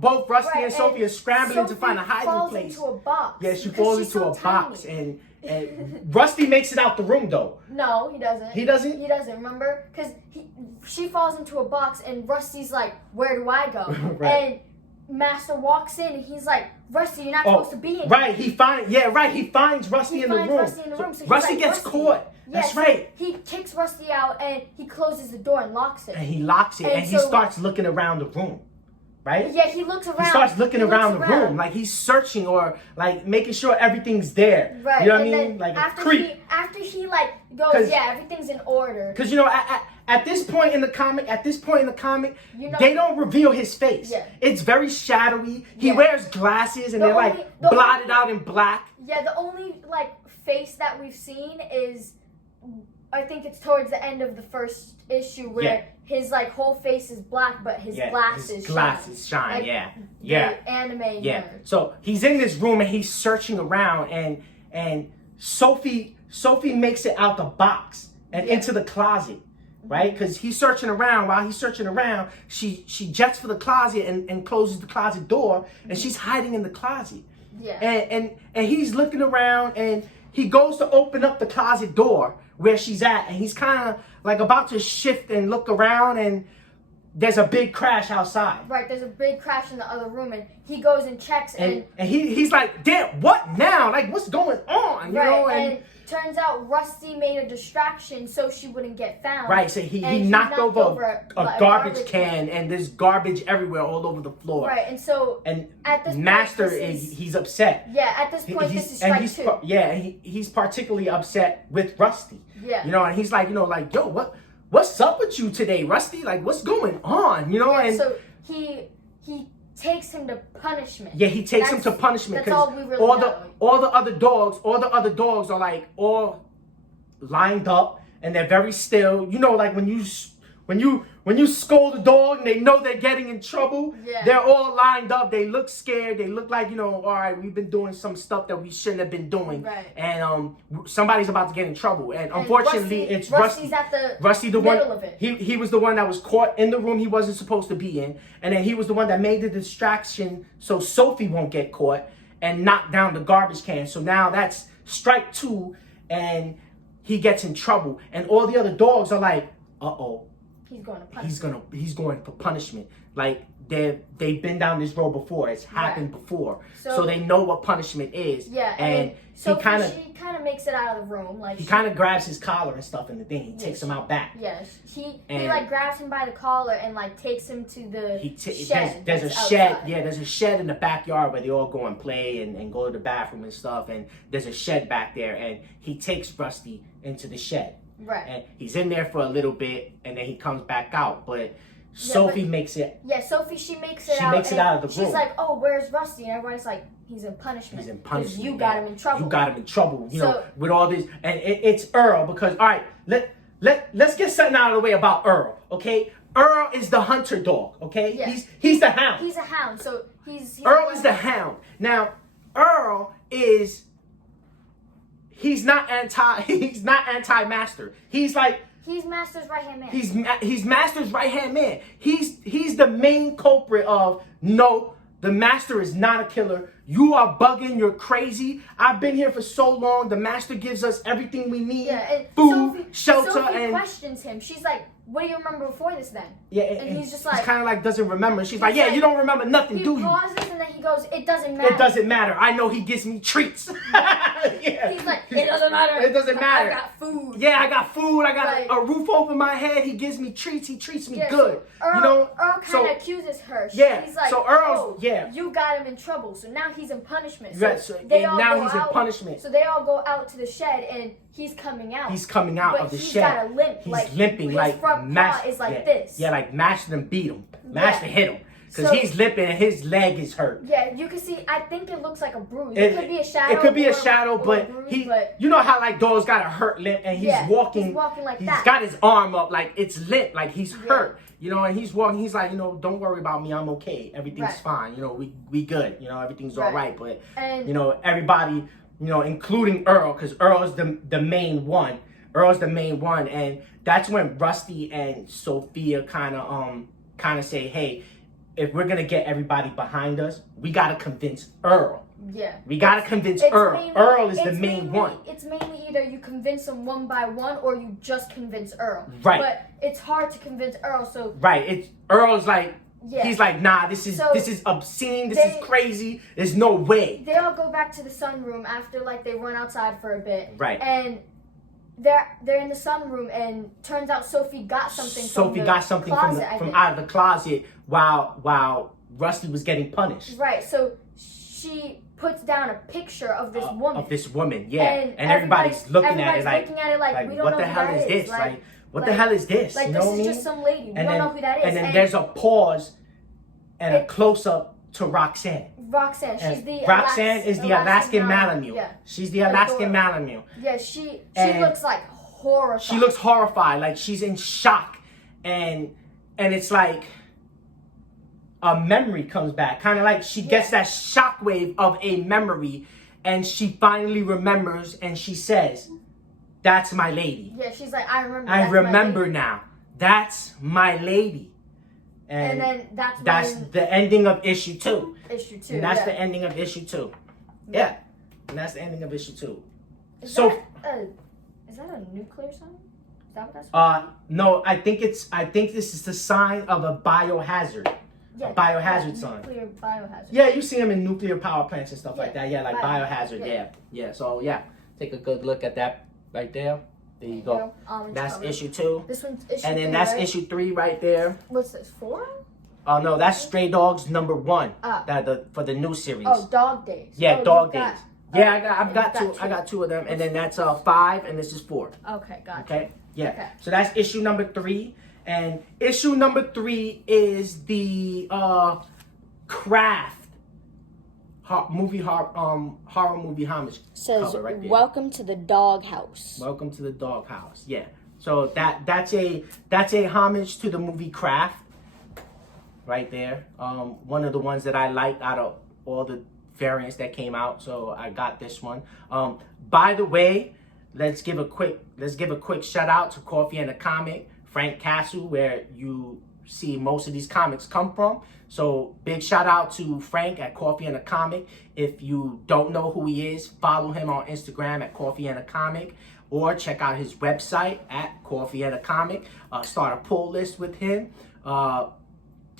both Rusty and Sophie are scrambling to find a hiding place. Into a box. Yeah, she falls into a box. And Rusty makes it out the room, though. No, he doesn't. He doesn't? He doesn't, remember? Because she falls into a box and Rusty's like, where do I go? Right. And Master walks in and he's like, Rusty, you're not supposed to be in here. Right, he finds Rusty in the room. So Rusty gets caught. That's right. He kicks Rusty out and he closes the door and locks it. And he locks it and he starts looking around the room. Right? Yeah, he looks around. He starts looking around the room. Like he's searching or like making sure everything's there. Right. You know what I mean? Like after he like goes, yeah, everything's in order. Because at this point in the comic, they don't reveal his face. Yeah. It's very shadowy. He wears glasses and they're like blotted out in black. Yeah, the only like face that we've seen is, I think it's towards the end of the first issue where his like whole face is black, but his glasses shine. Like, the anime nerd. So he's in this room and he's searching around and Sophie makes it out the box and into the closet. Right? Because he's searching around. While he's searching around, she jets for the closet and closes the closet door, and she's hiding in the closet. Yeah. And he's looking around, and he goes to open up the closet door where she's at, and he's kind of like about to shift and look around, and there's a big crash outside. Right, there's a big crash in the other room, and he goes and checks, and he's like, damn, what now? Like, what's going on? You know? And turns out Rusty made a distraction so she wouldn't get found. Right, so he knocked over a garbage can, and there's garbage everywhere all over the floor. Right, and so at this Master he's upset. Yeah, at this point this is strike two. He's particularly upset with Rusty. Yeah. And he's like, like, yo, what's up with you today, Rusty? Like, what's going on? So he takes him to punishment. Yeah, he takes him to punishment. That's all we really know. All the other dogs are like all lined up and they're very still. Like when you scold a dog and they know they're getting in trouble, they're all lined up. They look scared. They look like, all right, we've been doing some stuff that we shouldn't have been doing. Right. And somebody's about to get in trouble. And unfortunately, it's Rusty. Rusty's at the middle one, of it. He was the one that was caught in the room he wasn't supposed to be in. And then he was the one that made the distraction so Sophie won't get caught and knock down the garbage can. So now that's strike two and he gets in trouble. And all the other dogs are like, uh-oh. He's going to punishment. He's going for punishment. Like they've been down this road before. It's happened before, so they know what punishment is. Yeah, and so she kind of makes it out of the room. Like he kind of grabs his collar and stuff in the thing. He takes him out back. Yeah, he like grabs him by the collar and like takes him to the shed. There's a shed. Outside. Yeah, there's a shed in the backyard where they all go and play and go to the bathroom and stuff. And there's a shed back there, and he takes Rusty into the shed. Right. And he's in there for a little bit, and then he comes back out, but. Sophie makes it. Yeah, Sophie, she makes it out. She makes it out of the room. She's like, "Oh, where's Rusty?" And everybody's like, "He's in punishment." He's in punishment. You got him in trouble. You got him in trouble. You know, with all this, and it's Earl because all right, let's get something out of the way about Earl. Okay, Earl is the hunter dog. Okay, yeah. he's the hound. He's a hound. So he's Earl is the hound. Now Earl is he's not anti-master. He's like. He's Master's right-hand man. He's Master's right-hand man. He's the main culprit of, no, the Master is not a killer. You are bugging. You're crazy. I've been here for so long. The Master gives us everything we need. Yeah, food, shelter, Sophie and... questions him. She's like, what do you remember before this then? Yeah, and he's just like... He's kind of like doesn't remember. She's like, yeah, you don't remember nothing, do you? He pauses and then he goes, it doesn't matter. It doesn't matter. I know he gives me treats. Yeah. He's like, it doesn't matter. It doesn't matter. I got food. Yeah, I got food. I got a roof over my head. He gives me treats. He treats me good. So Earl kind of accuses her. He's like, so Earl's, you got him in trouble. So now he's in punishment. So now he's in punishment. So they all go out to the shed and he's coming out. He's coming out of the he's shed. Got a limp. He's limping his front paw is like this. Yeah, like Master and beat him. Master hit him. Because he's limping and his leg is hurt. Yeah, you can see, I think it looks like a bruise. It could be a shadow. It could be a shadow, but you know how like dogs got a hurt limp and he's walking. He's walking like that. He's got his arm up like it's limp, like he's hurt. You know, and he's walking, he's like, don't worry about me, I'm okay. Everything's fine. You know, we good. You know, everything's all right. But, everybody, including Earl, because Earl is the main one. Earl's the main one. And that's when Rusty and Sophia kind of say, hey, if we're gonna get everybody behind us, we gotta convince Earl. Yeah. We gotta convince Earl. Earl is the main one. It's mainly either you convince them one by one or you just convince Earl. Right. But it's hard to convince Earl, so Earl's like he's like, nah, this is obscene, this is crazy, there's no way. They all go back to the sunroom after they run outside for a bit. Right. And they're in the sunroom, and turns out Sophie got something from out of the closet while Rusty was getting punished. Right. So she puts down a picture of this woman. Of this woman, yeah. And everybody's looking at it like we don't know what the hell is this? Like, what the hell is this? Like, you know this what I mean? is just some lady. We don't know who that is. And then there's a pause and a close-up to Roxanne. Roxanne is the Alaskan Malamute. Yeah. She's the Alaskan Malamute. Yeah, she looks like horrified. She looks horrified, like she's in shock, and it's like a memory comes back, kind of like she gets that shockwave of a memory, and she finally remembers, and she says, "That's my lady." Yeah, she's like, "I remember." I remember now. That's my lady. And then that's the ending of issue 2. Issue 2. And that's the ending of issue 2. Yeah. And that's the ending of issue 2. Is that a nuclear sign? Is that what that's? No, I think this is the sign of a biohazard. Yeah, a biohazard sign. Nuclear biohazard. Yeah, you see them in nuclear power plants and stuff like that. Yeah, like biohazard. Yeah. So take a good look at that right there. There you go. That's issue 2. This one's issue 3, and then that's issue 3 right there. What's this, 4? Oh, no, that's Stray Dogs number 1. For the new series. Oh, Dog Days. Yeah, Dog Days. I've got two. I got 2 of them, and then that's 5, and this is 4. Okay, gotcha. Okay, yeah. Okay. So that's issue number 3, and issue number 3 is the Craft horror movie homage. Says cover right there. Welcome to the Doghouse. Welcome to the Doghouse. Yeah. So that's a homage to the movie Craft. Right there. One of the ones that I liked out of all the variants that came out, so I got this one. By the way, let's give a quick shout out to Coffee and a Comic, Frank Castle, where you see most of these comics come from. So big shout out to Frank at Coffee and a Comic. If you don't know who he is, follow him on Instagram at Coffee and a Comic, or check out his website at Coffee and a Comic. Start a pull list with him.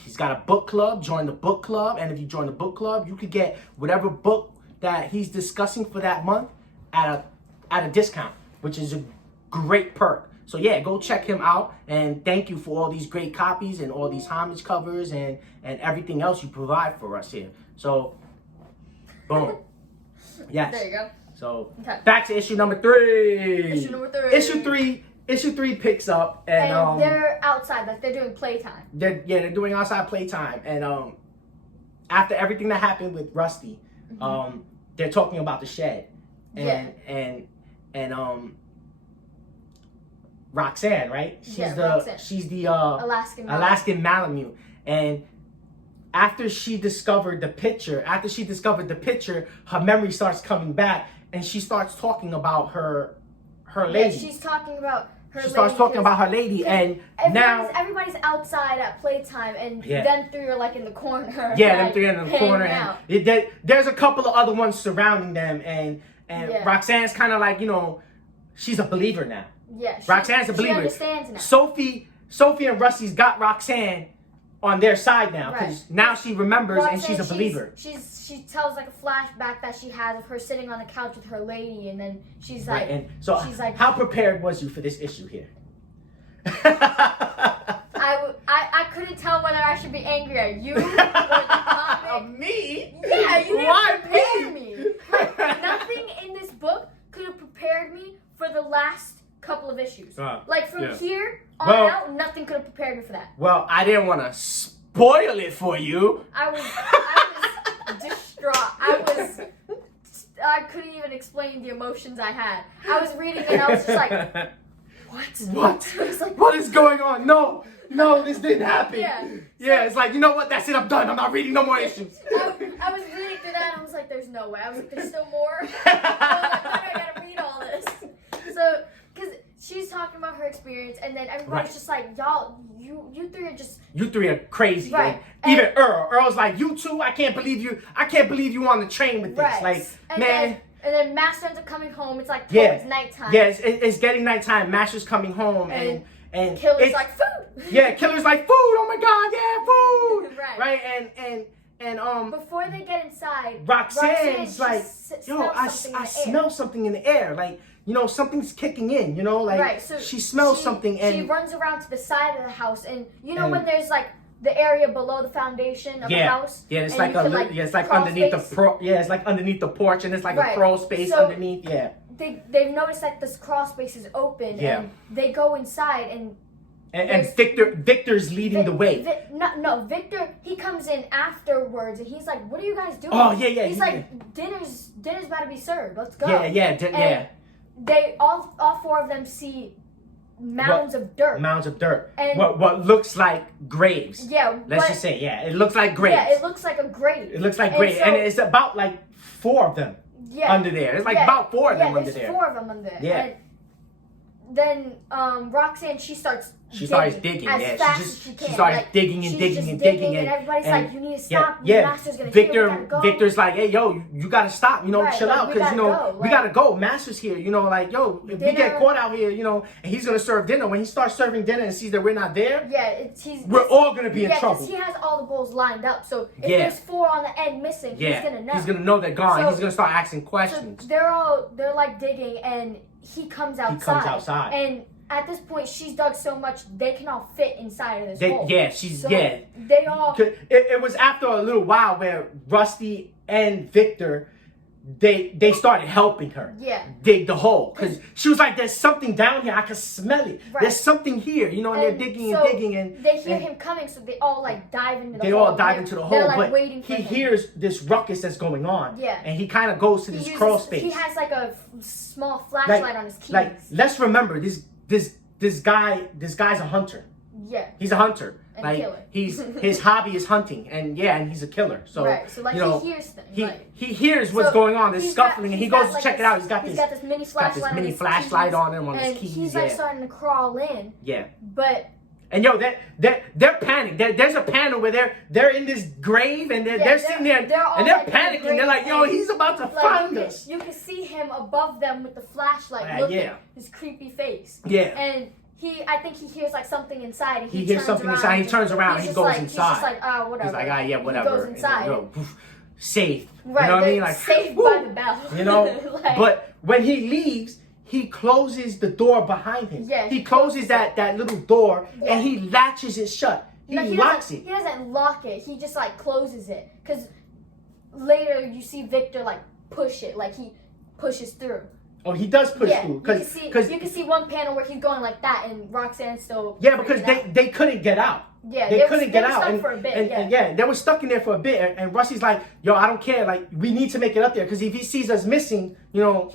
He's got a book club. Join the book club. And if you join the book club, you could get whatever book that he's discussing for that month at a discount, which is a great perk. So yeah, go check him out. And thank you for all these great copies and all these homage covers and everything else you provide for us here. So, boom. Yes. There you go. So, okay. Back to issue number 3. Issue number 3. Issue 3 picks up and they're outside, like they're doing playtime. They're doing outside playtime, and after everything that happened with Rusty, they're talking about the shed, and Roxanne, right? She's the Alaskan Malamute, and after she discovered the picture, her memory starts coming back, and she starts talking about her lady. Yeah, she's talking about her lady. She starts talking about her lady, and now everybody's outside at playtime, and them three are like in the corner. Yeah, them three are in the corner, and there's a couple of other ones surrounding them, and Roxanne's kind of like, she's a believer now. Yeah, Roxanne's a believer. She understands now. Sophie and Rusty's got Roxanne on their side now, because now she remembers, Roxanne, and she's a believer. She tells like a flashback that she has of her sitting on the couch with her lady, and then she's like, right, and so she's like, how prepared was you for this issue here? I couldn't tell whether I should be angry at you or the comic. Me? Yeah, you didn't prepare me. Nothing in this book could have prepared me for the last couple of issues. Like from here on out, nothing could have prepared me for that. Well, I didn't want to spoil it for you. I was distraught. I couldn't even explain the emotions I had. I was reading it and I was just like, what? I was like, what is going on? No, this didn't happen. Yeah, it's like, you know what? That's it. I'm done. I'm not reading no more issues. I was reading through that and I was like, there's no way. I was like, there's still more. I was like, why do I gotta read all this? So, because she's talking about her experience, and then everybody's just like, y'all, you three are just... You three are crazy. Right. Even Earl. Earl's like, you two, I can't believe you on the train with this. Right. Like, and man... And then Master ends up coming home. It's like towards nighttime. Yeah, it's getting nighttime. Master's coming home, and Killer's like, food! Yeah, Killer's like, food! Oh my god, yeah, food! Right. And before they get inside, Roxanne's like, yo, I smell something in the air. Like, something's kicking in, like, so she smells something, and she runs around to the side of the house, and when there's like the area below the foundation of the house. Yeah, it's like it's like underneath it's like underneath the porch, and it's like a crawl space underneath. Yeah. They've noticed that this crawl space is open, and they go inside, and Victor's leading the way. Victor, he comes in afterwards, and he's like, "What are you guys doing?" Oh yeah. He's like, "Dinner's about to be served. Let's go." Yeah. They all four of them see mounds of dirt. And what looks like graves. Yeah. Let's just say, it looks like graves. Yeah, it looks like a grave. It looks like graves. And it's about like 4 of them under there. It's like about 4 of them under there. Yeah, 4 of them under there. Yeah. And then Roxanne, she starts digging as fast as she can. She starts digging and digging. And everybody's like, you need to stop. Master's going to kill you. Victor's like, hey, yo, you got to stop. Chill out. Because, we got to go. Master's here. Like, yo, if we get caught out here, and he's going to serve dinner. When he starts serving dinner and sees that we're not there, we're all going to be in trouble. He has all the bowls lined up. So if there's 4 on the end missing, he's going to know. He's going to know they're gone. He's going to start asking questions. So they're like digging, and he comes outside. And at this point, she's dug so much they can all fit inside of this hole. They all. It was after a little while where Rusty and Victor, they started helping her. Dig the hole, because she was like, "There's something down here. I can smell it. There's something here." And they're digging and digging, and they hear him coming, so they all like dive into the hole. They all dive into the hole, like, but waiting for he him. hears this ruckus that's going on. And he kind of goes to this crawl space. He has like a small flashlight on his keys. Like, let's remember this guy's a hunter. Yeah. He's a hunter. And like, killer. his hobby is hunting, and he's a killer. So he hears things. He hears what's going on, this scuffling, and he goes to check it out. He's got this mini flashlight on him on his keys. He's like starting to crawl in. Yeah. But and they're panicked. There's a panel where they're in this grave, and they're sitting there, and they're panicking. They're like, yo, he's about to find us. You can see him above them with the flashlight looking at his creepy face. Yeah. And I think he hears like something inside. And he hears something inside. He turns around. He goes inside. He's just like, oh, whatever. He's like, yeah, whatever. He goes inside. And then, safe. Right. You know what I mean? Like saved by the bell. You know. But when he leaves, he closes the door behind him. Yeah. He closes that little door and he latches it shut. He locks it. He doesn't lock it. He just like closes it. Because later you see Victor like push it, like he pushes through. Oh, he does push through. You can see one panel where he's going like that, and Roxanne still. Yeah, because they couldn't get out. Yeah, they couldn't get out. Stuck for a bit, and they were stuck in there for a bit. And Rusty's like, yo, I don't care. Like, we need to make it up there because if he sees us missing, you know.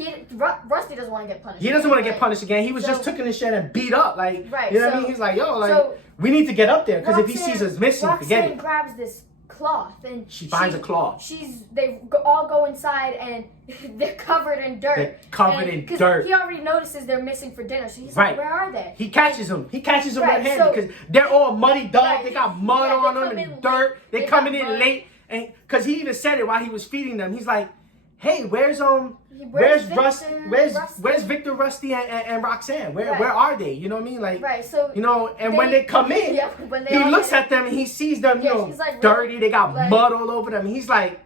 Rusty doesn't want to get punished. He doesn't want to get punished again. He was just took in the shed and beat up. Like, you know what I mean? He's like, yo, like, we need to get up there because if he sees us missing, forget it. Roxanne grabs this cloth and she finds a cloth. They all go inside and they're covered in dirt. They're covered in dirt. He already notices they're missing for dinner, so he's like, "Where are they?" He catches them. He catches them red-handed because they're all muddy dog. They got mud on them and dirt. They coming in late, and because he even said it while he was feeding them. He's like, "Hey, where's Victor, Rusty, and Roxanne? Where are they? You know what I mean? Like, so you know, and when they come in, he looks at them and he sees them, you know, like, dirty. They got mud all over them. And he's like,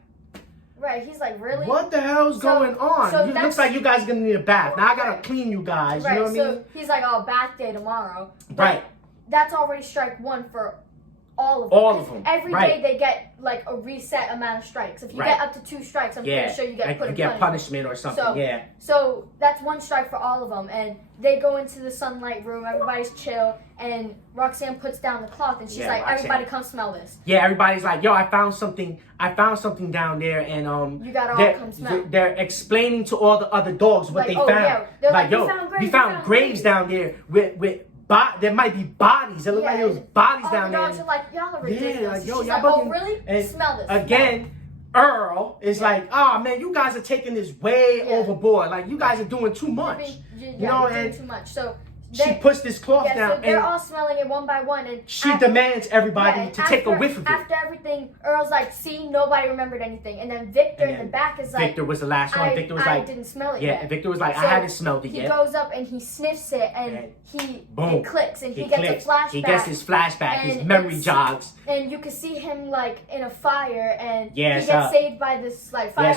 he's like, really? What the hell's going on? It looks like you guys are gonna need a bath. Now I gotta clean you guys. You know what I mean? So he's like, oh, bath day tomorrow. Right. That's already strike one for all of them. Every day they get like a reset amount of strikes. If you get up to 2 strikes, I'm pretty sure you get put in punishment or something. So that's 1 strike for all of them, and they go into the sunlight room. Everybody's chill, and Roxanne puts down the cloth, and she's like, "Everybody, come smell this." Yeah, everybody's like, "Yo, I found something down there," and you gotta all come smell. They're explaining to all the other dogs what they found. Yeah. Like, yo, we found graves down there with. There might be bodies. It look like there was bodies down there. All the dogs are like, y'all are ridiculous. Yeah, like, yo, she's like, oh, really? And smell this. Again, Earl is like, oh, man, you guys are taking this way overboard. Like, you guys are doing too much. You're doing too much. So she puts this cloth down. So they're all smelling it one by one. And she demands everybody to take a whiff of it. After everything, Earl's like, see, nobody remembered anything. And then Victor in the back is like, Victor was the last one. Victor was like, I didn't smell it yet. Victor was like, I haven't smelled it yet. He goes up and he sniffs it and it clicks and he gets a flashback. He gets his flashback, his memory jogs. And you can see him like in a fire and he gets saved by this like fire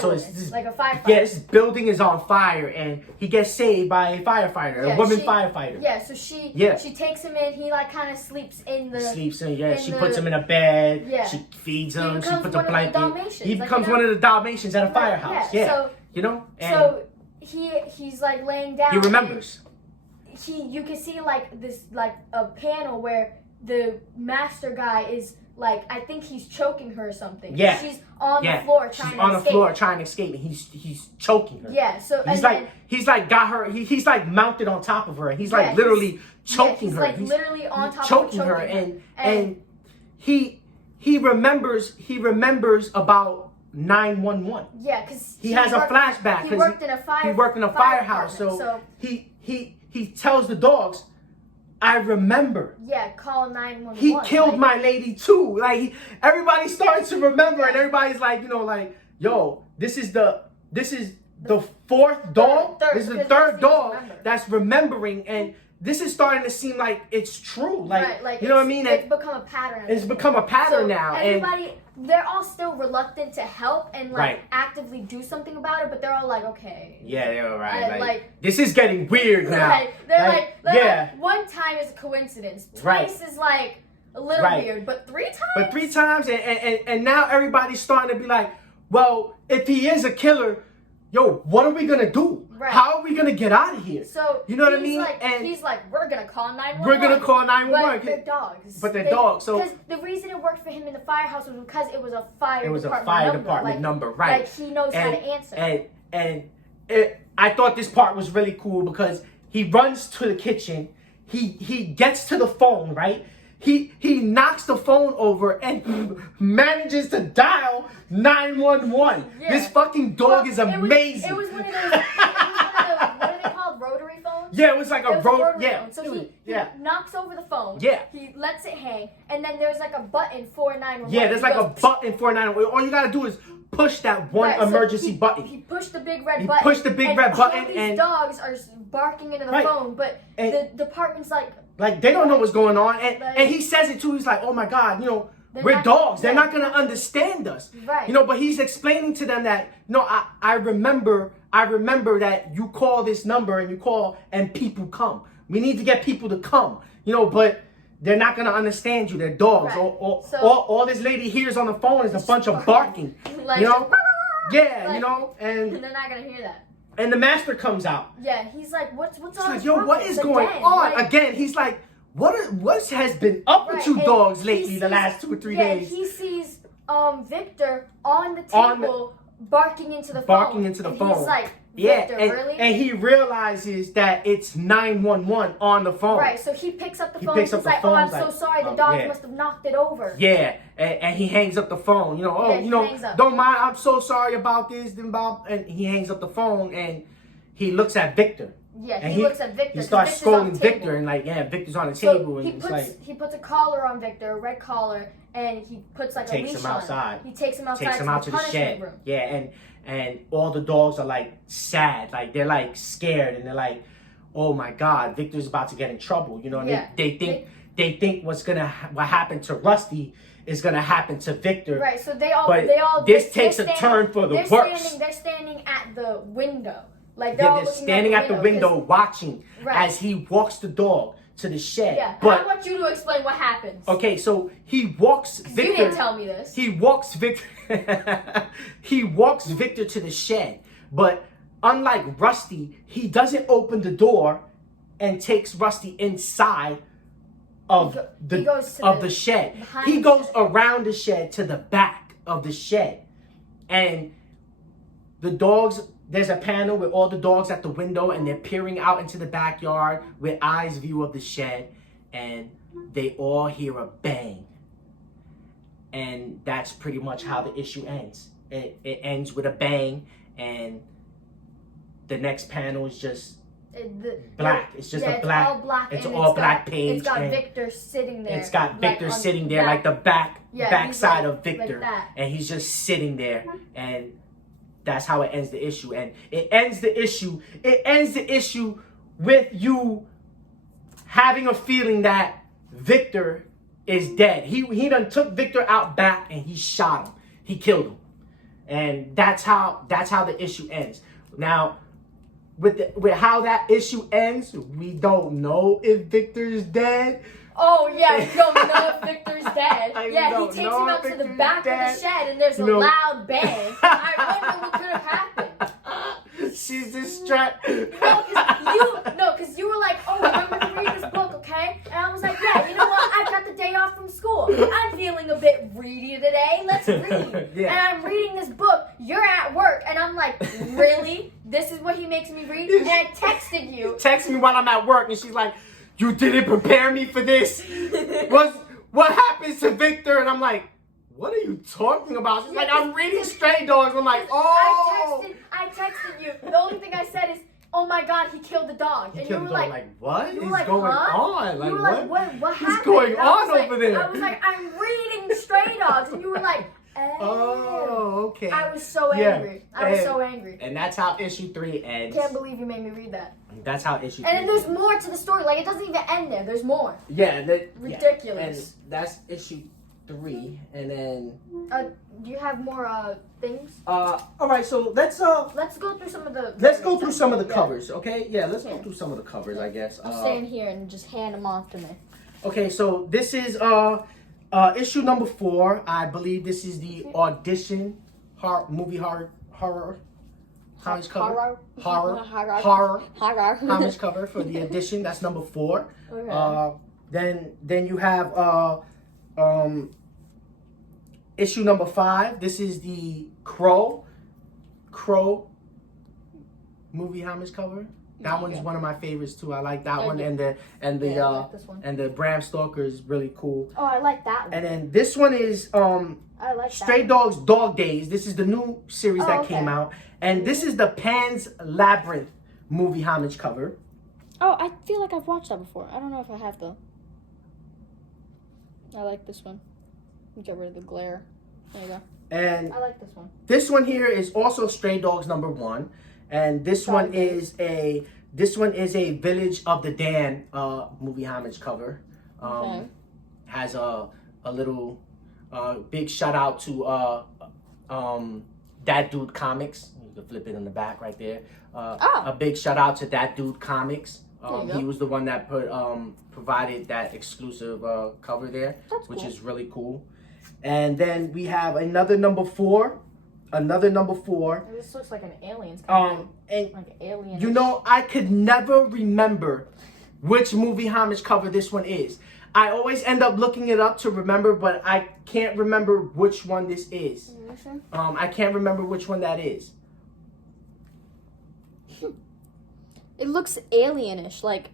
like a firefighter. Yeah, this building is on fire and he gets saved by a firefighter, a woman firefighter. Yeah, so she takes him in. He like kind of sleeps in the. She puts him in a bed. Yeah. She feeds him. She puts a blanket. He becomes one of the Dalmatians at a firehouse. Yeah. So, you know. And so he's like laying down. He remembers. You can see like this like a panel where the master guy is like, I think he's choking her or something. Yeah. She's on the floor trying to escape. And he's choking her. Yeah. So he's like got her. He's like mounted on top of her, and he's like literally choking her. He's like literally on top choking of her, and he remembers about 911. Yeah, because he has a flashback. He worked in a firehouse, so he tells the dogs, I remember. Yeah, call 911. He killed my lady too. Like everybody starts to remember, and everybody's like, you know, like, yo, this is the 4th dog. This is the 3rd dog that's remembering, and this is starting to seem like it's true. Like you know what I mean? It's become a pattern. It's become a pattern now. Everybody, they're all still reluctant to help and actively do something about it, but they're all like, okay. Yeah, they're all right. Like this is getting weird now. They're like, one time is a coincidence. Twice is like a little weird, but 3 times? But 3 times, and now everybody's starting to be like, well, if he is a killer, yo, what are we gonna do? Right. How are we gonna get out of here? So you know what I mean? And he's like, we're gonna call 911. We're gonna call 911. But they're dogs. But they're dogs. So because the reason it worked for him in the firehouse was because it was a fire department number, right? Like he knows how to answer. I thought this part was really cool because he runs to the kitchen. He gets to the phone, right? He knocks the phone over and manages to dial 911. Yeah. This fucking dog is amazing. It was one of those. What are they called? Rotary phones? Yeah, it was like a rotary phone. So he knocks over the phone. Yeah. He lets it hang, and then there's like a button for 911. Yeah, there's like a button for 911. All you gotta do is push that one emergency button. He pushed the big red button. He pushed the big red button, all these dogs are barking into the phone, but the department's like, Like, they don't know what's going on. And he says it too. He's like, oh my God, you know, we're dogs. They're not going to understand us. Right. You know, but he's explaining to them that, no, I remember that you call this number and you call and people come. We need to get people to come. You know, but they're not going to understand you. They're dogs. Right. All this lady hears on the phone is a bunch of barking. Like, you know? Yeah, like, you know? And they're not going to hear that. And the master comes out. Yeah, he's like, what's on He's like, yo, what is going on? Like, Again, he's like, what has been up with you dogs lately the last 2 or 3 days? He sees Victor on the table barking into the phone. He's like, Victor, really? And he realizes that it's 911 on the phone. Right, so he picks up the phone. He's like, oh, I'm so sorry. The dogs must have knocked it over. Yeah, and he hangs up the phone. You know, don't mind. I'm so sorry about this. And he hangs up the phone and he looks at Victor. Yeah, and he looks at Victor. He starts scolding Victor and like, yeah, Victor's on the table. And he puts a collar on Victor, a red collar, and he puts like a leash on. Takes him outside. He takes him outside. Takes him out to the shed. Room. Yeah, and all the dogs are like sad, like they're like scared, and they're like, oh my God, Victor's about to get in trouble. You know, and they think what happened to Rusty is gonna happen to Victor. Right. So they all this takes a turn for the worse. They're standing at the window. Like they're standing at the window watching as he walks the dog to the shed. Yeah, but I want you to explain what happens. Okay, so he walks Victor. You didn't tell me this. He walks Victor. He walks Victor to the shed, but unlike Rusty, he doesn't open the door and takes Rusty inside of the shed. He goes around the shed to the back of the shed, and the dogs. There's a panel with all the dogs at the window, and they're peering out into the backyard with eyes view of the shed, and they all hear a bang. And that's pretty much how the issue ends. It ends with a bang, and the next panel is just black. It's just a black. All black. It's all black page. It's got Victor sitting there. It's got Victor sitting there, like the back side of Victor, and he's just sitting there, and that's how it ends the issue. And it ends the issue with you having a feeling that Victor is dead. He done took Victor out back and he shot him. He killed him. And that's how the issue ends. Now, with how that issue ends, we don't know if Victor's dead. Oh, yeah, we don't know if Victor's dead. Yeah, he takes him out to the back of the shed, and there's a loud bang. I wonder what could have happened. She's distracted. Because you were like, oh, I'm going to read this book, okay? And I was like, yeah, you know what? I've got the day off from school. I'm feeling a bit reedy today. Let's read. Yeah. And I'm reading this book. You're at work. And I'm like, really? This is what he makes me read? And I texted you. Text me while I'm at work, and she's like, you didn't prepare me for this. What happens to Victor? And I'm like, what are you talking about? She's like, I'm reading Stray Dogs. I'm like, oh. I texted you. The only thing I said is, oh my God, he killed the dog. And you were like, what is going on? Like, you were like, what happened? What's going on over there? I was like, I'm reading Stray Dogs. And you were like, oh, okay. I was so angry. I was so angry. And that's how issue 3 ends. Can't believe you made me read that. That's how issue 3 And then there's more to the story. Like, it doesn't even end there. There's more. Yeah. Ridiculous. And that's issue 3. And then... do you have more things? All right, so let's go through some of the... Let's go through some of the covers, okay? Yeah, let's go through some of the covers, I guess. I'll stand here and just hand them off to me. Okay, so this is issue number 4. I believe this is the audition movie horror homage cover. Horror homage cover for the audition. That's number 4. Okay. Then you have issue number 5. This is the Crow movie homage cover. That one's one of my favorites too. I like that one, and the Bram Stoker is really cool. Oh, I like that one. And then this one is I like Stray Dogs Dog Days. This is the new series that came out, and this is the Pan's Labyrinth movie homage cover. Oh, I feel like I've watched that before. I don't know if I have though. I like this one. Get rid of the glare. There you go. And I like this one. This one here is also Stray Dogs number 1. And this one is a This one is a Village of the Dan movie homage cover. Okay. Has a little big shout out to That Dude Comics. You can flip it in the back right there. A big shout out to That Dude Comics. He was the one that provided that exclusive cover there, which is really cool. And then we have another number 4. This looks like an alien's cover. And like alien. you know, I could never remember which movie homage cover this one is. I always end up looking it up to remember, but I can't remember which one this is. I can't remember which one that is. It looks alienish, like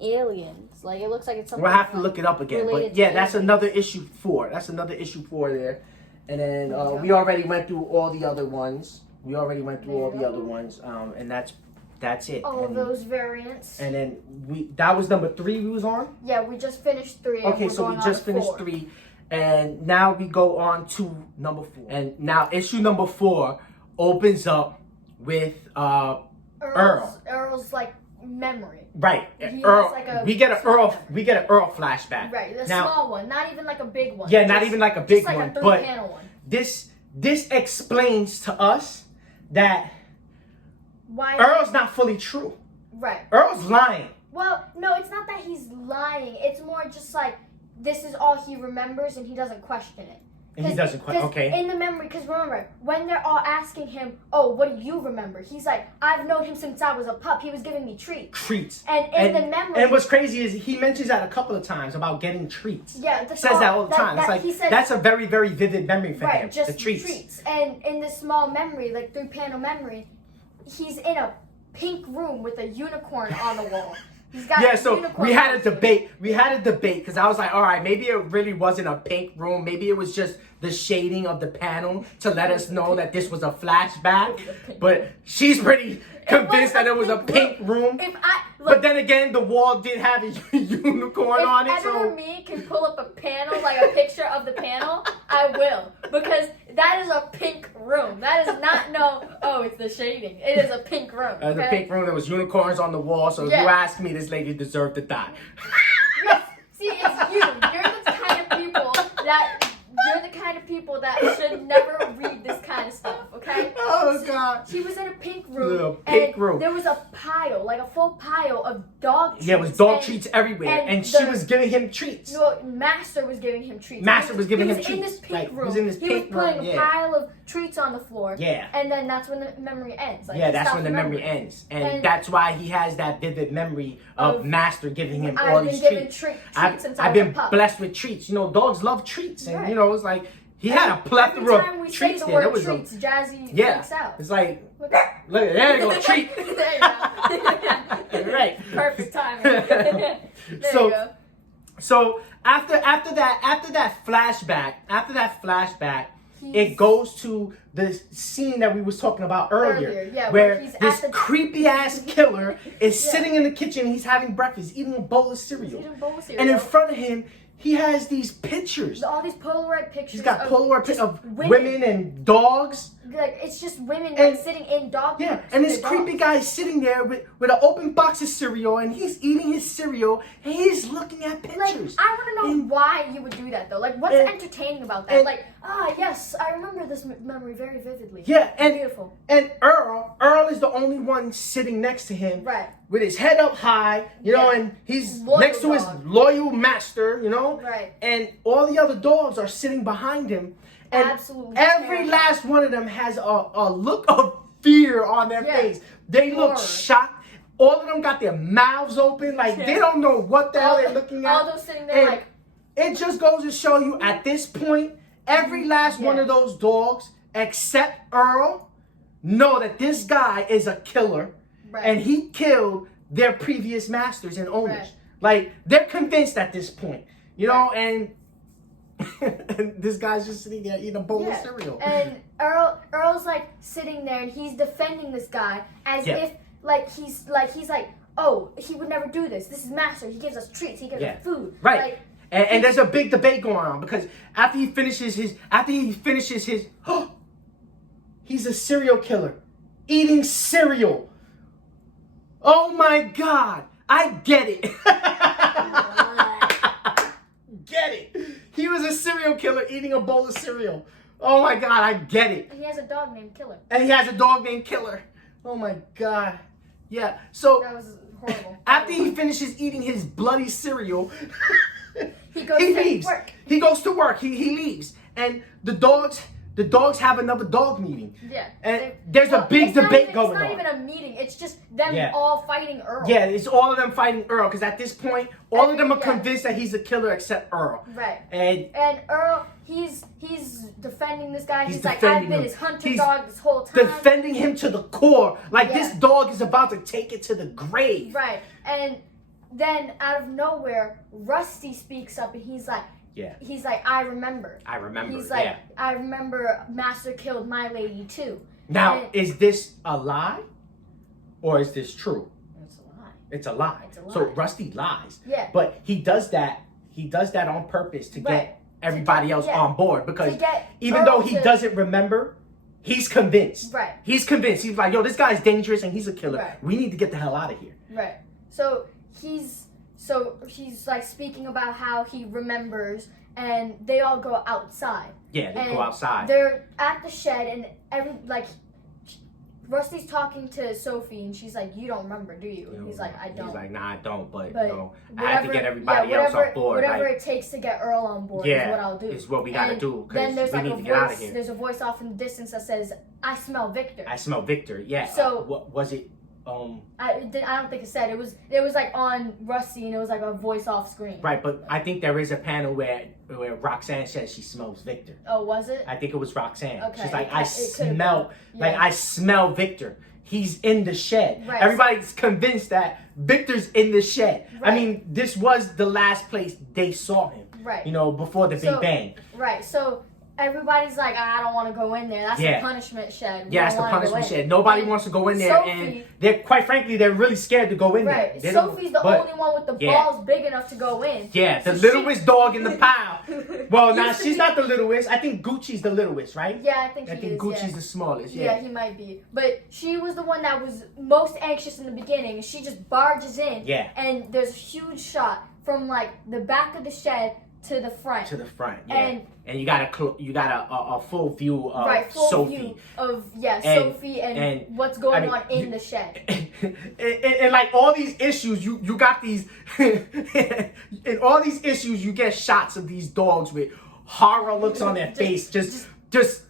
aliens. Like it looks like it's something. We'll have to look it up again. But yeah, that's another issue 4. That's another issue 4 there. And then we already went through all the other ones. And that's it. All those variants. And then that was number 3 we was on? Yeah, we just finished 3. Okay, so we just finished 3. And now we go on to number 4. And now issue number 4 opens up with Earl. Earl's like memory. Right. Earl. We get an Earl flashback. Right. The small one, not even like a big one. Yeah, not even like a big one. Like a 3-panel one. This explains to us that Earl's not fully true. Right. Earl's lying. Well, no, it's not that he's lying. It's more just like this is all he remembers and he doesn't question it. And he doesn't question. Okay. In the memory, because remember, when they're all asking him, "Oh, what do you remember?" He's like, "I've known him since I was a pup. He was giving me treats." And in the memory, and what's crazy is he mentions that a couple of times about getting treats. Yeah, he says that all the time. It's like that's a very, very vivid memory for him. Just the treats. And in this small memory, like 3-panel memory, he's in a pink room with a unicorn on the wall. So we had a debate. Because I was like, all right, maybe it really wasn't a pink room. Maybe it was just the shading of the panel to let us know that this was a flashback. But she's pretty convinced that it was a pink room. But then again, the wall did have a unicorn on it. If ever me can pull up a panel, like a picture of the panel, I will. Because that is a pink room. That is not it's the shading. It is a pink room. It was a pink room. There was unicorns on the wall. So if you ask me, this lady deserved to die. Yes. See, it's you. You're the kind of people that should never read this kind of stuff, okay? Oh, God. She was in a pink room. Room. There was a pile, like a full pile of dog treats. Yeah, it was dog treats everywhere. And she was giving him treats. No, Master was giving him treats. Master was giving him treats. He was in this pink room. He was in this pink room. He was putting a pile of treats on the floor. Yeah. And then that's when the memory ends. Like, that's when the memory ends. And that's why he has that vivid memory of Master giving him all these treats. I've been blessed with treats. You know, dogs love treats. And, you know, it's like... He had a plethora of treats there. There was treats, Jazzy freaks out. It's like, look, there you go, treat. There you go. Right. Perfect timing. There you go. So after that flashback, it goes to the scene that we was talking about earlier, where this creepy ass killer is sitting in the kitchen. He's having breakfast, eating a bowl of cereal, and in front of him. He has these pictures. All these Polaroid pictures. He's got Polaroid pictures of women and dogs. Like, it's just women like, sitting in dog Yeah, and this creepy guy is sitting there with an open box of cereal, and he's eating his cereal, and he's looking at pictures. Like, I want to know why you would do that, though. Like, what's entertaining about that? Like, yes, I remember this memory very vividly. Yeah, and beautiful. And Earl is the only one sitting next to him. Right. With his head up high, you know, and he's next to his loyal master, you know? Right. And all the other dogs are sitting behind him. And absolutely every last one of them has a look of fear on their face. They look shocked. All of them got their mouths open. Like, they don't know what the hell they're looking at. All those sitting there like... It just goes to show you, at this point, every last one of those dogs, except Earl, know that this guy is a killer. Right. And he killed their previous masters and owners. Right. Like, they're convinced at this point. You know, and this guy's just sitting there eating a bowl of cereal. And Earl's like sitting there and he's defending this guy as if he's like, oh, he would never do this. This is Master. He gives us treats. He gives us food. Right. Like, and there's a big debate going on because after he finishes his he's a serial killer eating cereal. Oh my God. I get it. Get it. He was a serial killer eating a bowl of cereal. Oh my God, I get it. And he has a dog named Killer. Oh my God. Yeah. So that was horrible. After he finishes eating his bloody cereal, he leaves. He goes to work. He leaves. And the dogs have another dog meeting. Yeah. And there's a big debate going on. It's not even a meeting. It's just them all fighting Earl. Yeah, it's all of them fighting Earl. Because at this point, all of them are convinced that he's a killer except Earl. Right. And Earl, he's defending this guy. He's like, I've been his hunter dog this whole time. Defending him to the core. Like, this dog is about to take it to the grave. Right. And then, out of nowhere, Rusty speaks up and he's like, he's like, I remember. He's like, I remember Master killed my lady too. Now, is this a lie? Or is this true? It's a lie. So Rusty lies. Yeah. But he does that on purpose to get everybody else on board. Because even though he doesn't remember, he's convinced. Right. He's convinced. He's like, yo, this guy's dangerous and he's a killer. Right. We need to get the hell out of here. Right. So he's like speaking about how he remembers, and they all go outside. Yeah, they go outside. They're at the shed, and Rusty's talking to Sophie, and she's like, "You don't remember, do you?" And he's like, "I don't." He's like, "Nah, I don't, but you know, whatever, I have to get everybody else on board. Whatever it takes to get Earl on board is what I'll do. Is what we gotta do. Then there's like a voice. There's a voice off in the distance that says, "I smell Victor." I smell Victor. Yeah. So what was it? I don't think it said. It was like on Rusty, and it was like a voice off screen. Right, but I think there is a panel where Roxanne says she smells Victor. Oh, was it? I think it was Roxanne. Okay. She's like, I smell Victor. He's in the shed. Right. Everybody's convinced that Victor's in the shed. Right. I mean, this was the last place they saw him. Right. You know, before the Big Bang. Right. So everybody's like, I don't want to go in there. That's the punishment shed. Yeah, that's the punishment shed. Nobody wants to go in there, and they're quite frankly, they're really scared to go in there. Right. Sophie's the only one with the balls big enough to go in. Yeah, the littlest dog in the pile. Well, now she's not the littlest. I think Gucci's the littlest, right? Yeah, I think Gucci's the smallest. Yeah, he might be. But she was the one that was most anxious in the beginning. She just barges in. Yeah. And there's a huge shot from like the back of the shed to the front. Yeah. And you got a full view of Sophie. View of Sophie and what's going on in the shed. And like all these issues, you got these in all these issues you get shots of these dogs with horror looks on their face, just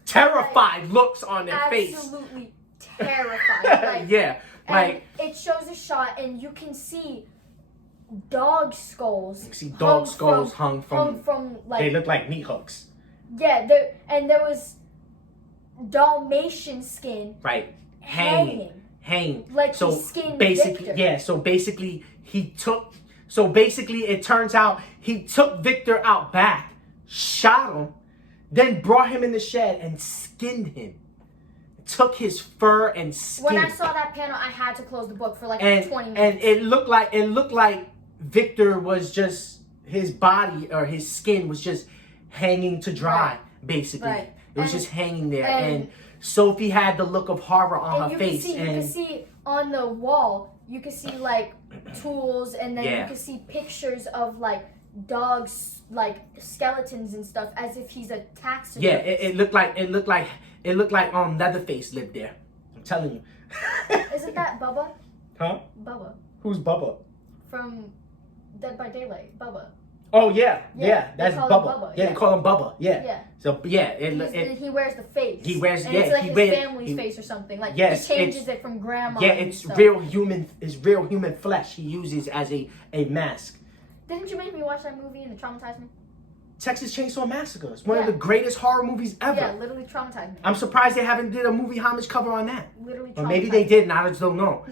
terrified looks on their face. Absolutely terrified. Like it shows a shot and you can see dog skulls. You see dog skulls hung from like they look like meat hooks. Yeah, there was Dalmatian skin. Right. Hanging. Like so he skinned basically, Victor. yeah. So basically, it turns out he took Victor out back, shot him, then brought him in the shed and skinned him. Took his fur and skin. When I saw that panel, I had to close the book for like 20 minutes. And it looked like Victor was just his body or his skin was just hanging to dry, basically. Right. It was just hanging there, and Sophie had the look of horror on her face. You can see on the wall, you can see like tools, and then you can see pictures of like dogs, like skeletons and stuff, as if he's a taxidermist. Yeah, it looked like Leatherface lived there. I'm telling you. Isn't that Bubba? Huh? Bubba. Who's Bubba? From Dead by Daylight, Bubba. Oh yeah, that's Bubba. Yeah, they call him Bubba. Yeah. So he wears the face. He wears. And it's like his family's face or something. Like he changes it from grandma. Yeah, it's real human. It's real human flesh he uses as a mask. Didn't you make me watch that movie and it traumatized me? Texas Chainsaw Massacre. It's one of the greatest horror movies ever. Yeah, literally traumatized me. I'm surprised they haven't did a movie homage cover on that. Literally traumatized. Or maybe they did, and I just don't know.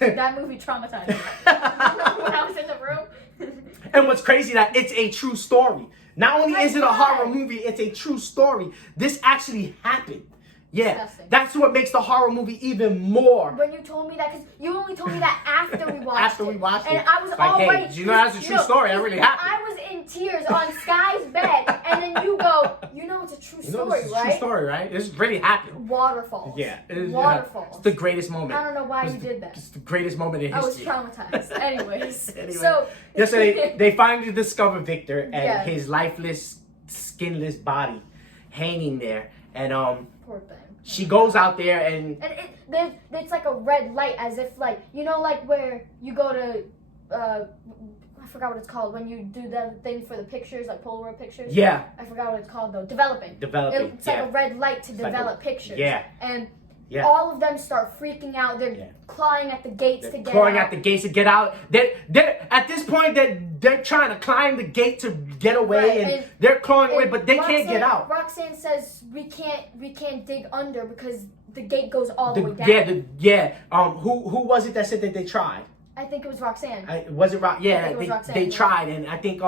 That movie traumatized me. When I was in the room. And what's crazy that it's a true story. Not only is it a horror movie, it's a true story. This actually happened. Yeah, disgusting. That's what makes the horror movie even more. When you told me that, because you only told me that after we watched it. And I was like, already... Hey, you know that's a true story. That really happened. I was in tears on Sky's bed, and then you go, you know it's a true You know, story, this is a right? true story, right? This really happened. Waterfalls. Yeah. Waterfalls. It's the greatest moment. I don't know why you did that. It's the greatest moment in history. I was traumatized. Anyways. So they finally discover Victor and Yeah. his lifeless, skinless body hanging there. And poor thing. she goes out there and it's like a red light, as if like, you know, like where you go to I forgot what it's called when you do that thing for the pictures, like Polaroid pictures. Yeah. I forgot what it's called though. Developing. It's like a red light to develop pictures. Yeah. And yeah. all of them start freaking out. They're clawing at the gates to get out. Clawing at the gates to get out. They're at this point they're trying to climb the gate to get away, and they're clawing away, but they can't get out. Roxanne says we can't dig under because the gate goes all the way down. Who was it that said that they tried? I think it was Roxanne. Was it Roxanne? Yeah, it was Roxanne, they tried, and I think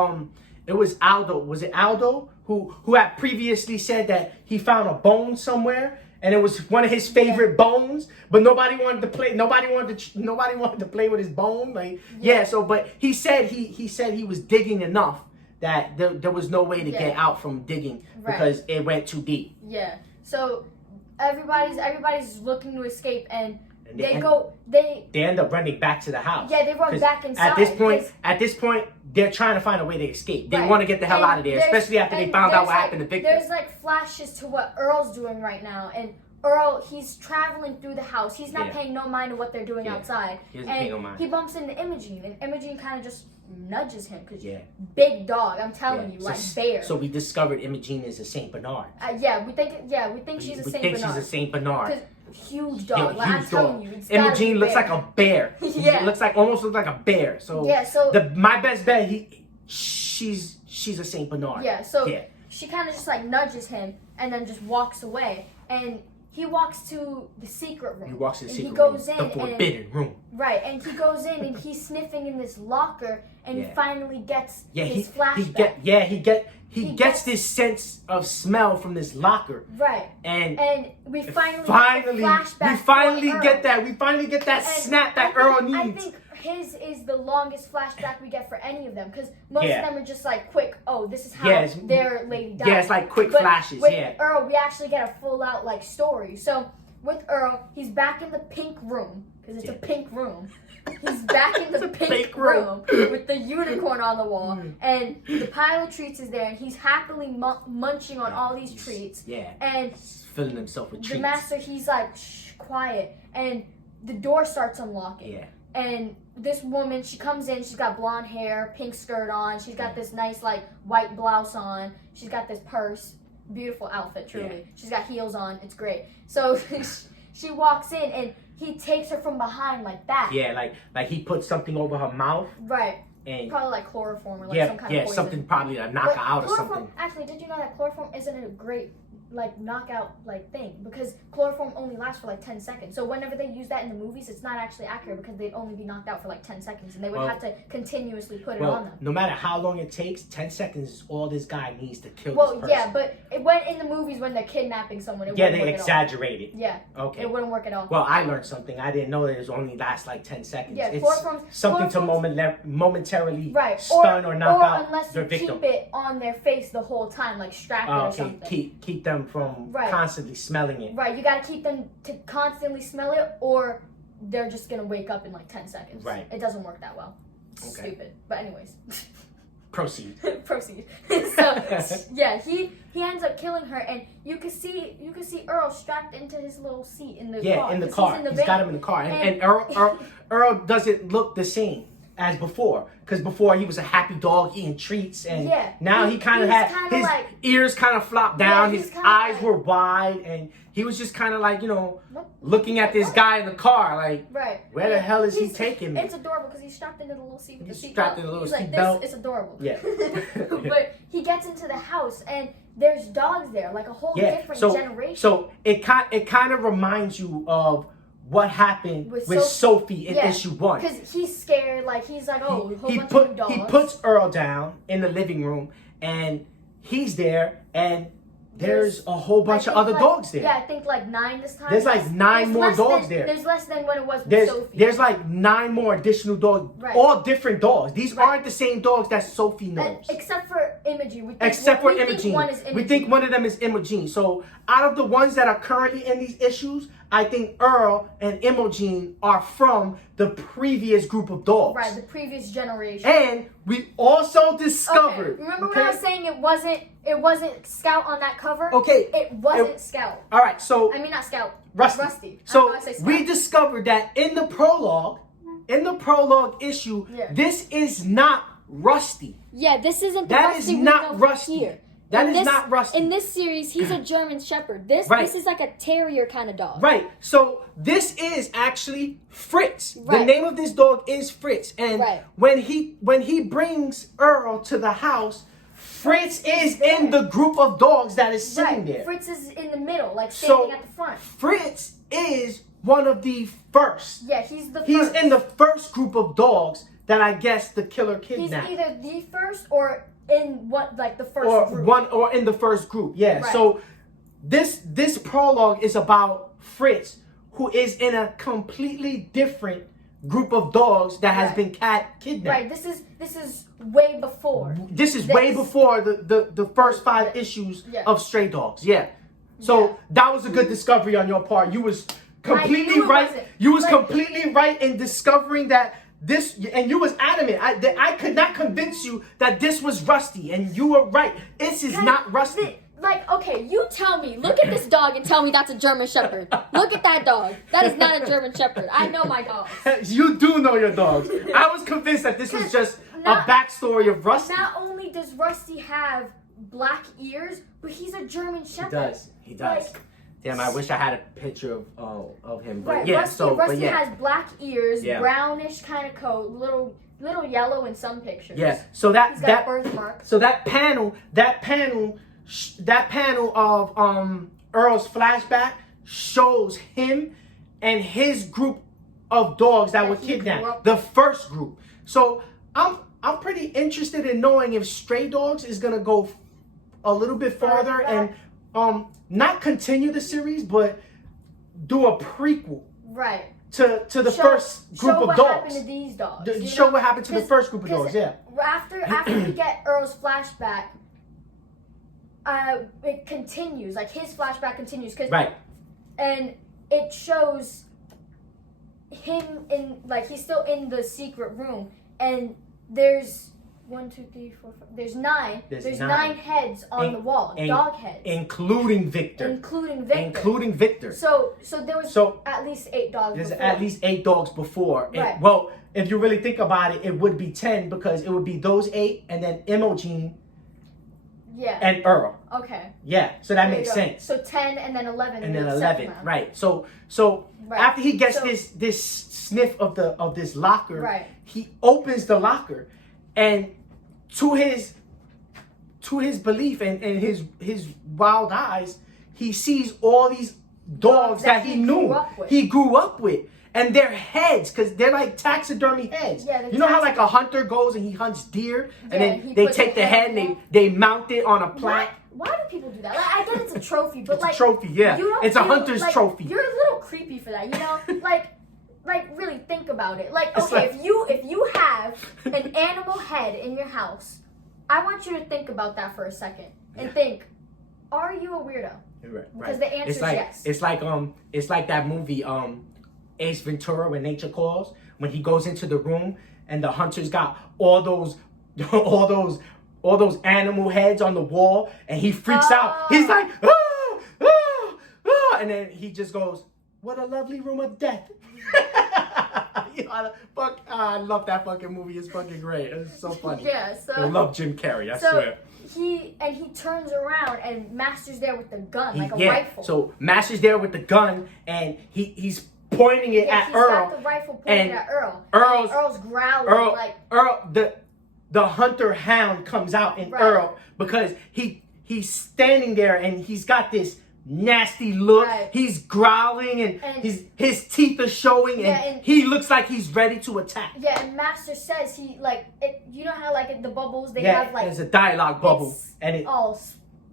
it was Aldo. Was it Aldo who had previously said that he found a bone somewhere, and it was one of his favorite bones, but nobody wanted to play. Nobody wanted to play with his bone. Like so, but he said he was digging enough that there was no way to get out from digging because it went too deep. Yeah. So everybody's looking to escape, and they end up running back to the house. Yeah, they run back inside. At this point, they're trying to find a way to escape. They want to get the hell out of there, especially after they found out what happened to Victor. There's like flashes to what Earl's doing right now, and Earl, he's traveling through the house. He's not paying no mind to what they're doing outside. He doesn't pay no mind. He bumps into Imogene, and Imogene kind of just nudges him because big dog. I'm telling you, like bear. So we discovered Imogene is a Saint Bernard. We think she's a Saint Bernard. She's a Saint Bernard. Huge dog. Yeah, like, I'm telling you, it's Imogene looks like a bear. Almost looks like a bear. So my best bet, she's a Saint Bernard. Yeah. So she kind of just like nudges him and then just walks away, and he walks to the secret room. He walks to the secret room. The forbidden room. Right, and he goes in and he's sniffing in this locker, and he finally gets his flashback. He gets this sense of smell from this locker. Right. And we finally get that. We finally get that snap that Earl needs. I think his is the longest flashback we get for any of them, because most of them are just like quick. Oh, this is how their lady died. Yeah, it's like quick flashes. With Earl, we actually get a full out like story. So with Earl, he's back in the pink room because it's a pink room. He's back in the pink room with the unicorn on the wall, and the pile of treats is there, and he's happily munching on all these treats. Yeah. And filling himself with treats. The master, he's like, shh, quiet, and the door starts unlocking. Yeah. And this woman, she comes in, she's got blonde hair, pink skirt on, she's got this nice like white blouse on, she's got this purse, beautiful outfit, truly. Yeah. She's got heels on, it's great. So she walks in and he takes her from behind like that. Yeah, like he puts something over her mouth. Right. And probably like chloroform or like some kind of poison. Something probably to knock her out or something. Actually, did you know that chloroform isn't a great like knockout like thing, because chloroform only lasts for like 10 seconds. So whenever they use that in the movies, it's not actually accurate because they'd only be knocked out for like 10 seconds and they would have to continuously put it on them. No matter how long it takes, 10 seconds is all this guy needs to kill this person. Well, yeah, but when in the movies when they're kidnapping someone, they exaggerate it. Yeah. Okay. It wouldn't work at all. Well, I learned something. I didn't know that it only lasts like 10 seconds. Yeah, it's something to momentarily stun or knock out unless their you victim. Keep it on their face the whole time, like strap it or something. Keep them from constantly smelling it. Right, you got to keep them to constantly smell it, or they're just gonna wake up in like 10 seconds. Right. It doesn't work that well. It's stupid. But anyways. Proceed. So yeah, he ends up killing her, and you can see Earl strapped into his little seat in the car. Yeah, in the car. He's got him in the car, and Earl doesn't look the same as before, because before he was a happy dog eating treats, and now he kind of had his ears kind of flopped down, his eyes were wide, and he was just kind of like, looking at this guy in the car, like, where the hell is he taking me? It's adorable because he's strapped into the little seat with the seat strapped in the little seat belt. It's adorable. Yeah. But he gets into the house, and there's dogs there, like a whole different generation. So it kind of reminds you of what happened with Sophie in issue 1. Because he's scared, like he's like, oh, he puts Earl down in the living room, and he's there, and There's a whole bunch of other dogs there. Yeah, I think like 9 this time. There's like 9 more dogs there. There's less than what it was with Sophie. There's like 9 more additional dogs. Right. All different dogs. These aren't the same dogs that Sophie knows. Except for Imogen. We think one of them is Imogen. So out of the ones that are currently in these issues, I think Earl and Imogen are from the previous group of dogs. Right, the previous generation. And we also discovered. Okay. Remember when I was saying it wasn't Scout on that cover? Okay. It wasn't Scout. All right, so I mean not Scout. Rusty. So we discovered that in the prologue issue, this is not Rusty. Yeah, this isn't the that Rusty is not we know Rusty. Here. That is not Rusty. In this series, he's a German Shepherd. This is like a terrier kind of dog. Right. So this is actually Fritz. Right. The name of this dog is Fritz. And when he brings Earl to the house, Fritz is in the group of dogs that is sitting there. Fritz is in the middle, like standing at the front. Fritz is one of the first. Yeah, he's the first. He's in the first group of dogs that I guess the killer kidnapped. He's either the first or in the first group. Or in the first group, yeah. Right. So this prologue is about Fritz, who is in a completely different group of dogs that has been kidnapped. Right. This is way before. This is way before the first 5 issues of Stray Dogs. Yeah. So that was a good discovery on your part. You was completely right. You was completely right in discovering that. This, and you was adamant. I could not convince you that this was Rusty, and you were right. This is not Rusty. Okay, you tell me. Look at this dog and tell me that's a German Shepherd. Look at that dog. That is not a German Shepherd. I know my dogs. You do know your dogs. I was convinced that this was just a backstory of Rusty. Not only does Rusty have black ears, but he's a German Shepherd. He does. Damn, I wish I had a picture of him. But Rusty has black ears, brownish kind of coat, little yellow in some pictures. Yeah. So he's got birthmark. So that panel of Earl's flashback shows him and his group of dogs that were kidnapped. The first group. So I'm pretty interested in knowing if Stray Dogs is gonna go a little bit farther and not continue the series, but do a prequel. Right. To the first group of dogs. Show what happened to these dogs. Show what happened to the first group of dogs, yeah. After we get Earl's flashback, it continues. Like, his flashback continues. Right. And it shows him in, he's still in the secret room. And there's 1, 2, 3, 4, 5. There's 9. There's 9 heads on the wall. Dog heads. Including Victor. So there was at least 8 dogs There's before. at least 8 dogs before. Right. Well, if you really think about it, it would be 10 because it would be those 8 and then Imogen and Earl. Okay. Yeah, so that makes sense. So 10 and then 11. And then 11, right. So after he gets this sniff of this locker, he opens the locker and to his belief and his wild eyes, he sees all these dogs that he grew up with. And their heads, because they're like taxidermy heads. Yeah, you know how like a hunter goes and he hunts deer, and then they take the head and they mount it on a plaque. Why do people do that? I get it's a trophy, but it's a trophy, yeah. It's a hunter's trophy. You're a little creepy for that, you know? Really think about it. If you have an animal head in your house, I want you to think about that for a second and think, are you a weirdo? Right. Because the answer is yes. It's like that movie Ace Ventura, When Nature Calls, when he goes into the room and the hunter's got all those animal heads on the wall and he freaks out. He's like, and then he just goes, what a lovely room of death. I love that fucking movie. It's fucking great. It's so funny. Yeah, I love Jim Carrey, I swear. He turns around and Master's there with the gun, a rifle. So Master's there with the gun and he's pointing it at Earl. He's got the rifle pointing at Earl. Earl's growling Earl, the hunter hound comes out in Earl because he's standing there and he's got this nasty look. Right. He's growling and his teeth are showing and he looks like he's ready to attack. Yeah, and Master says you know how the bubbles they have there's a dialogue bubble and it all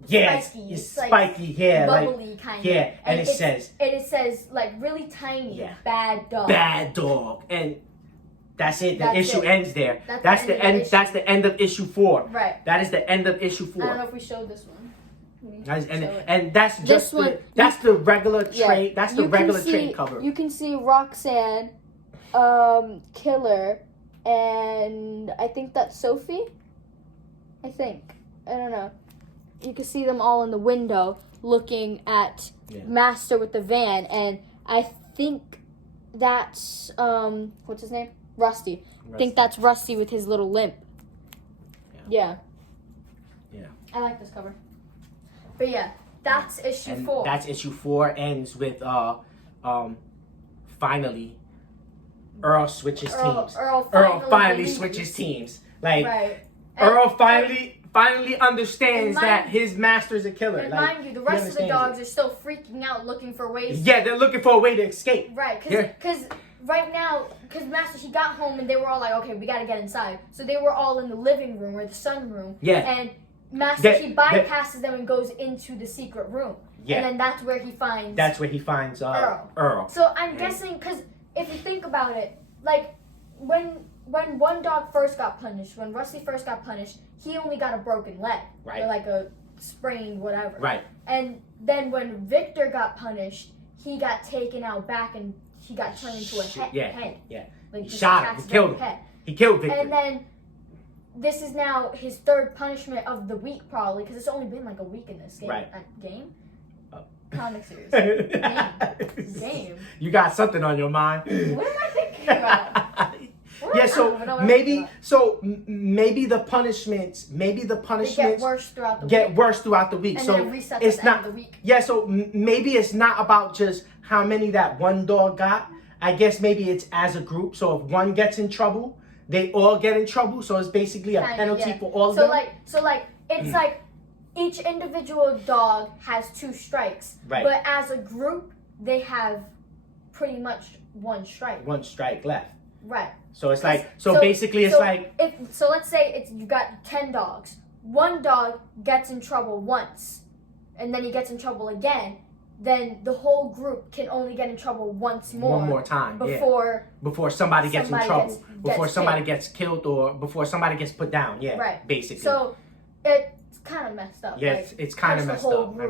spiky. It's spiky, yeah, bubbly like, kind of. yeah, and it says like really tiny, bad dog. Bad dog, and that's it. The issue ends there. That's the end. That's the end of issue 4. Right. That is the end of issue 4. I don't know if we showed this one. And that's just that's the regular trade. That's the regular trade cover. You can see Roxanne, Killer, and I think that's Sophie. I don't know. You can see them all in the window looking at Master with the van, and I think that's what's his name? Rusty. I think that's Rusty with his little limp. Yeah. I like this cover. But yeah, that's issue 4. That's issue 4 ends with finally Earl switches teams. Earl finally switches teams. Like Earl finally understands that his master's a killer. And mind you, the rest of the dogs are still freaking out looking for ways. Yeah, they're looking for a way to escape. Right, because right now, because Master, he got home and they were all like, okay, we got to get inside. So they were all in the living room or the sunroom. Yeah. And Master, he bypasses them and goes into the secret room. Yeah. And then that's where he finds... Earl. So I'm guessing, because if you think about it, like, when one dog first got punished, when Rusty first got punished, he only got a broken leg. Right. Or like a sprained whatever. Right. And then when Victor got punished, he got taken out back and he got turned into a head. Yeah. Like he shot him. He killed him. He killed Victor. And then this is now his 3rd punishment of the week, probably, because it's only been like a week in this game. Right. Game? Comic series. Game. You got something on your mind. What am I thinking about? Yeah, maybe the punishments get worse throughout the week. And so then it resets it's not the week. Yeah, so maybe it's not about just how many that one dog got. I guess maybe it's as a group. So if one gets in trouble, they all get in trouble. So it's basically a penalty for all of them. So it's like each individual dog has 2 strikes. Right. But as a group, they have pretty much 1 strike. 1 strike left. Right. So it's like basically it's like so let's say you got 10 dogs. 1 dog gets in trouble once, and then he gets in trouble again. Then the whole group can only get in trouble once more. One more time. Before somebody gets in trouble. Before somebody gets killed or before somebody gets put down. Yeah. Right. Basically. So it's kind of messed up. Yeah, it's kind of messed up. I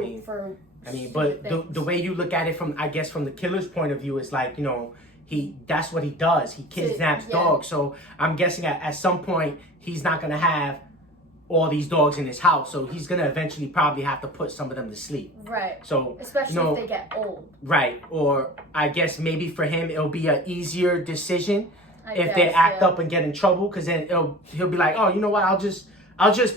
mean, but the way you look at it from the killer's point of view is like, that's what he does. He kidnaps dogs. So I'm guessing at some point he's not going to have all these dogs in his house. So he's going to eventually probably have to put some of them to sleep. Right. So especially if they get old. Right. Or I guess maybe for him it'll be an easier decision if they act up and get in trouble, because then he'll be like, oh, you know what? I'll just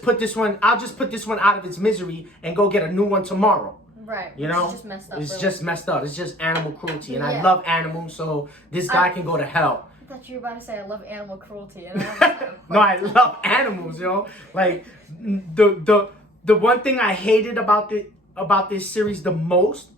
put this one out of its misery and go get a new one tomorrow. Right. It's just messed up. It's just messed up. It's just animal cruelty. And I love animals, so this guy can go to hell. I thought you were about to say I love animal cruelty. And no, I love animals, Like, the one thing I hated about this series the most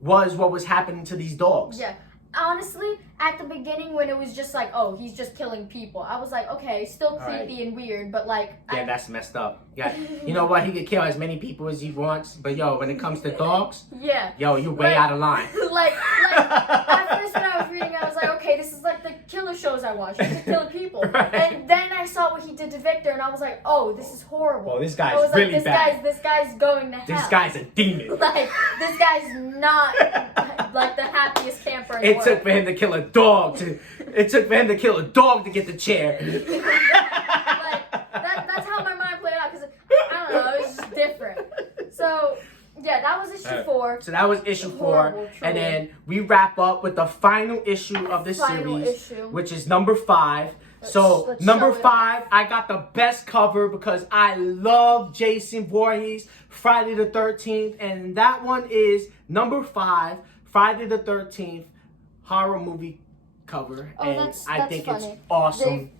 was what was happening to these dogs. Yeah. Honestly, at the beginning when it was just like, oh, he's just killing people, I was like, okay, still creepy and weird, but like... Yeah, that's messed up. Yeah, you know what? He could kill as many people as he wants, but when it comes to dogs... Yeah. You're way out of line. like, at first when I was reading, I was like, okay, this is like the killer shows I watch. He's just killing people. Right. And then I saw what he did to Victor, and I was like, oh, this is horrible. Well, this guy's really bad. This guy's going to hell. This guy's a demon. Like, this guy's not... like the happiest camper in the world. It took for him to kill a dog to get the chair. Like, that's how my mind played out, because I don't know, it was just different. So yeah, that was issue 4. So that was issue 4, and then we wrap up with the final issue of this series, which is number 5. So number 5, I got the best cover because I love Jason Voorhees, Friday the 13th, and that one is number 5, Friday the 13th horror movie cover. Oh, and that's think funny. It's awesome.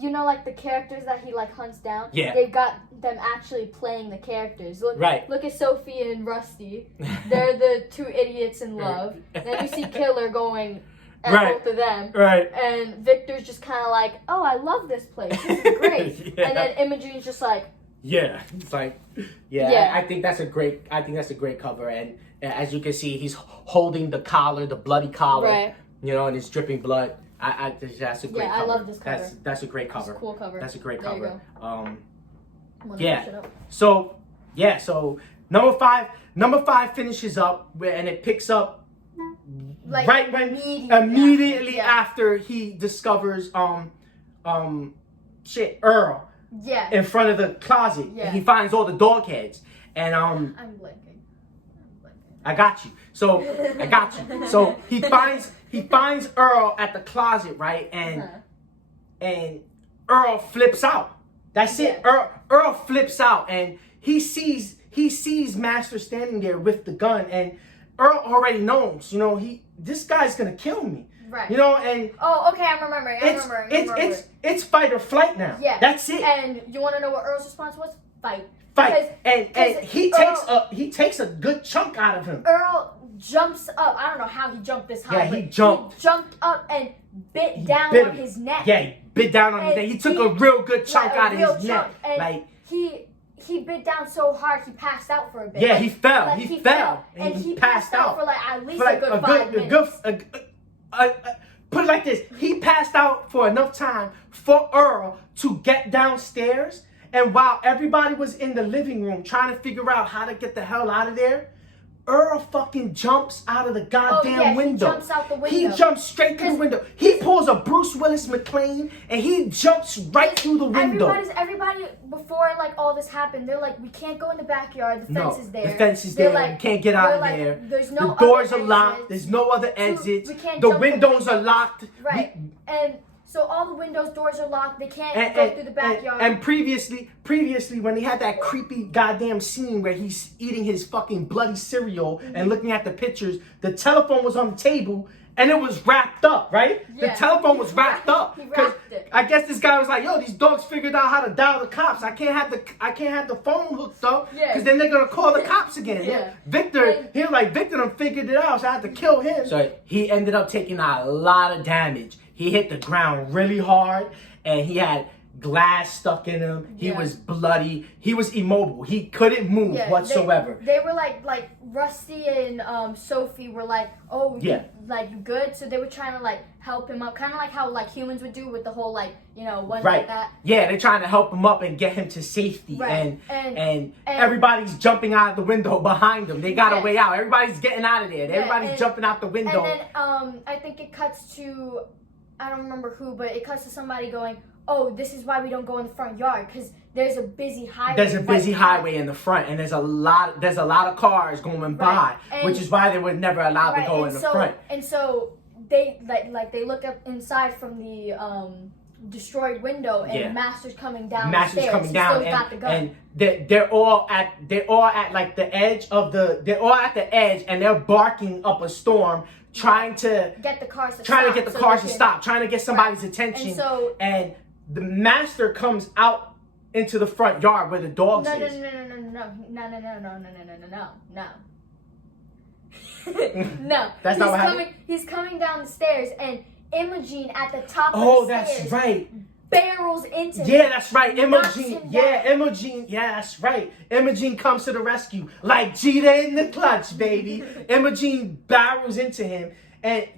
Like the characters that he hunts down. Yeah. They've got them actually playing the characters. Look at Sophie and Rusty. They're the 2 idiots in love. Then you see Killer going at both of them. Right. And Victor's just kind of like, oh, I love this place. This is great. And then Imogene's just like, Yeah, it's like, yeah. I think that's a great cover, and as you can see, he's holding the collar, the bloody collar, right. You know, and it's dripping blood. That's a great cover. I love this cover. That's a great cover. It's a cool cover. That's a great there cover. Yeah. So number five finishes up and it picks up like right when immediately after he discovers Earl in front of the closet. Yeah. And he finds all the dog heads and I'm blanking. I got you. So I got you. So he finds Earl at the closet, right? And Earl flips out. That's it. Earl flips out and he sees Master standing there with the gun, and Earl already knows, you know, this guy's gonna kill me. Right. You know, and okay, I'm remembering. It's fight or flight now. Yeah. That's it. And you want to know what Earl's response was? Fight. And he takes a good chunk out of him. Earl jumps up. I don't know how he jumped this high. Yeah, he jumped. He jumped up and bit down on his neck. Yeah, he bit down on his neck. He took a real good chunk out of his neck. And like he bit down so hard he passed out for a bit. Yeah, he fell. Like, he fell. And he passed out for like at least a good 5 minutes. Put it like this. He passed out for enough time for Earl to get downstairs. And while everybody was in the living room trying to figure out how to get the hell out of there, Earl fucking jumps out of the goddamn window. He jumps out the window. He jumps straight through the window. He pulls a Bruce Willis McClane and he jumps right through the window. Everybody before like all this happened, they're like, we can't go in the backyard. The fence is there. The fence is there. Like, we can't get out of there. There's no the doors other are locked. exits. There's no other exits. We can't the jump windows are locked. Right. And so all the windows, doors are locked. They can't go through the backyard. And previously, when they had that creepy goddamn scene where he's eating his fucking bloody cereal and looking at the pictures, the telephone was on the table and it was wrapped up, right? Yeah. The telephone was wrapped up. He wrapped it. I guess this guy was like, yo, these dogs figured out how to dial the cops. I can't have the phone hooked up because then they're gonna call the cops again. Yeah. Victor done figured it out, so I had to kill him. So he ended up taking a lot of damage. He hit the ground really hard, and he had glass stuck in him. He was bloody. He was immobile. He couldn't move whatsoever. They were like Rusty and Sophie were like, oh, you good? So they were trying to like help him up, kind of like how like humans would do with the whole like, you know, one like that. Yeah, they're trying to help him up and get him to safety. Right. And everybody's jumping out of the window behind them. They got a way out. Everybody's getting out of there. Everybody's jumping out the window. And then I think it cuts to, I don't remember who, but it cuts to somebody going, oh, this is why we don't go in the front yard, because there's a busy highway. There's a busy highway in the front, and there's a lot of cars going by, which is why they were never allowed to go in the front. And so they they look up inside from the destroyed window, and Master's coming down. Master's coming down, and they're all at like the edge of the edge, and they're barking up a storm. Trying to get the cars to stop, trying to get somebody's attention. And the Master comes out into the front yard where the dogs is. No. That's not what happened. He's coming down the stairs, and Imogene at the top of the stairs. That's right. Barrels into him. Yeah, that's right. Imogene. Yeah, that's right. Imogene comes to the rescue like Cheetah in the clutch, baby. Imogene barrels into him, and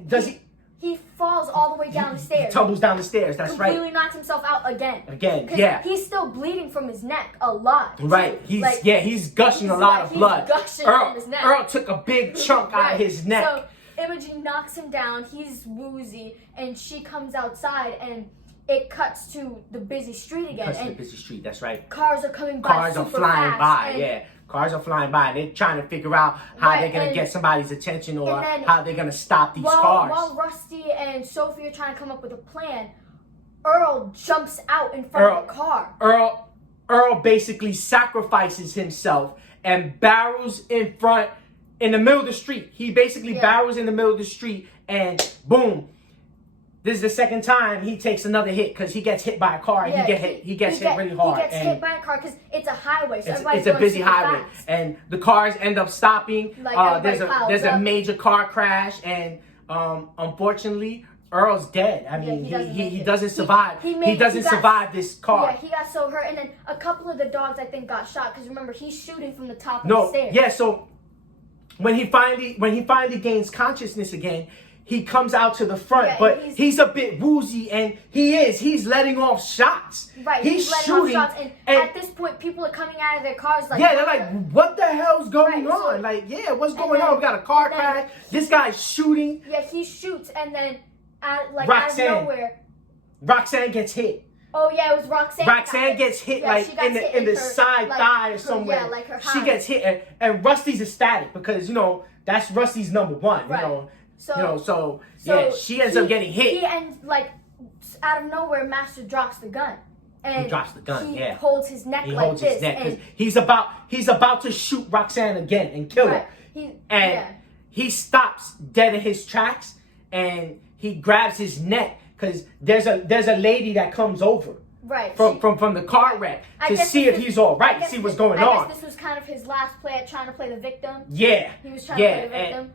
he falls all the way down the stairs. He tumbles down the stairs. That's right. Completely knocks himself out again. He's still bleeding from his neck a lot. Right. He's gushing a lot of blood. From his neck. Earl took a big chunk out of his neck. So Imogene knocks him down. He's woozy, and she comes outside, and it cuts to the busy street again. The busy street, that's right. Cars are coming by. Cars are flying by, Cars are flying by. They're trying to figure out how they're going to get somebody's attention or how they're going to stop these cars. While Rusty and Sophie are trying to come up with a plan, Earl jumps out in front of the car. Earl basically sacrifices himself and barrels in the middle of the street. He basically barrels in the middle of the street, and boom. This is the second time he takes another hit because he gets hit by a car. And he gets hit really hard. He gets hit by a car because it's a highway. So it's a busy highway, and the cars end up stopping. There's a major car crash, and unfortunately, Earl's dead. I mean, he doesn't survive. He doesn't survive this car. Yeah, he got so hurt, and then a couple of the dogs I think got shot because remember he's shooting from the top of the stairs. Yeah. So when he finally gains consciousness again, he comes out to the front, but he's a bit woozy, and he's letting off shots. Right, he's letting off shots, and at this point, people are coming out of their cars like, they're like, what the hell's going on? So, what's going on? We got a car crash. This guy's shooting. Yeah, he shoots, and then out of nowhere, Roxanne gets hit. Oh yeah, it was Roxanne. Roxanne gets hit in the side thigh or somewhere. Yeah, like her she gets hit, and Rusty's ecstatic because that's Rusty's number one. Right. So she ends up getting hit. He ends out of nowhere. Master drops the gun. And he drops the gun. He holds his neck he like holds this. His neck because he's about to shoot Roxanne again and kill her. He stops dead in his tracks and he grabs his neck because there's a lady that comes over. Right. From the car wreck to see if he's all right, see what's going on. I guess this was kind of his last play at trying to play the victim. Yeah. He was trying to play the victim.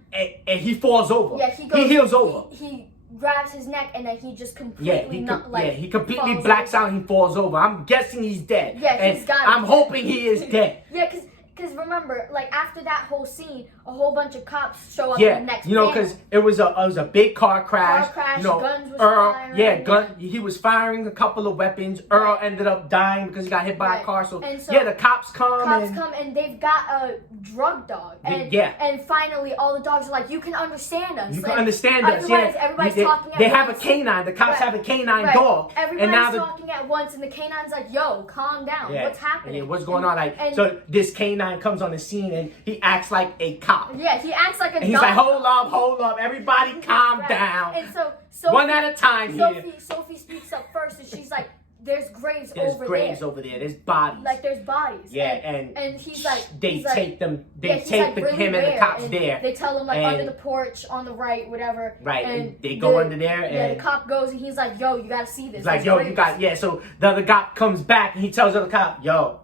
And he falls over. Yeah, he heals over. He grabs his neck and then he just completely he completely blacks out and he falls over. I'm guessing he's dead. Yeah, he's got I'm hoping he is dead. Yeah, because remember, after that whole scene, a whole bunch of cops show up in the next panel. Because it was a big car crash. Guns was firing. He was firing a couple of weapons. Earl ended up dying because he got hit by a car. So the cops come and they've got a drug dog. And finally, all the dogs are like, you can understand us. You can understand us. Everybody's talking at once. They have a canine. The cops have a canine dog. Everybody's talking at once, and the canine's like, yo, calm down. What's happening? What's going on? So this canine comes on the scene and he acts like a cop. Yeah, he acts like a dog. He's like, hold up, everybody calm down. And so Sophie, one at a time Sophie speaks up first and she's like, there's graves over there. There's bodies. There's bodies. Yeah, and he's like, they take him really and the cops there. They tell him under the porch on the right, whatever. Right, and they go under there and the cop goes and he's like, yo, you gotta see this. He's like, yo, you got so the other cop comes back and he tells the other cop, yo,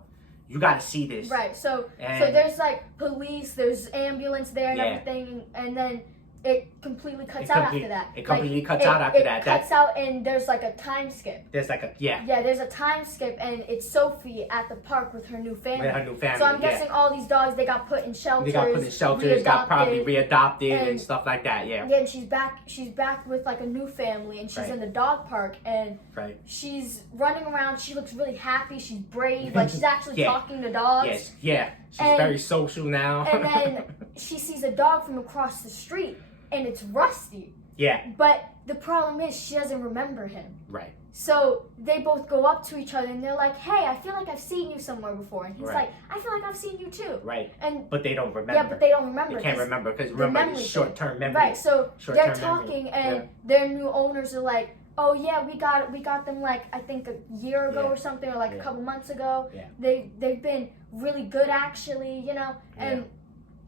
you gotta see this. Right, so there's police, there's ambulance there and everything, and then it completely cuts out after that. It completely cuts out after that. It cuts out and there's a time skip. There's there's a time skip and it's Sophie at the park with her new family. So I'm guessing all these dogs, they got put in shelters. Got probably readopted and stuff like that, yeah. Yeah, and she's back with a new family and she's in the dog park and she's running around. She looks really happy. She's brave. She's actually talking to dogs. Yes, she's very social now. And then she sees a dog from across the street. And it's Rusty. Yeah. But the problem is she doesn't remember him. Right. So they both go up to each other and they're like, hey, I feel like I've seen you somewhere before. And he's like, I feel like I've seen you too. Right. But they don't remember. Yeah, but they don't remember. They can't remember because remember it's short-term memory. Right. So they're talking and their new owners are like, oh yeah, we got them I think a year ago or something or a couple months ago. Yeah. They've been really good actually, and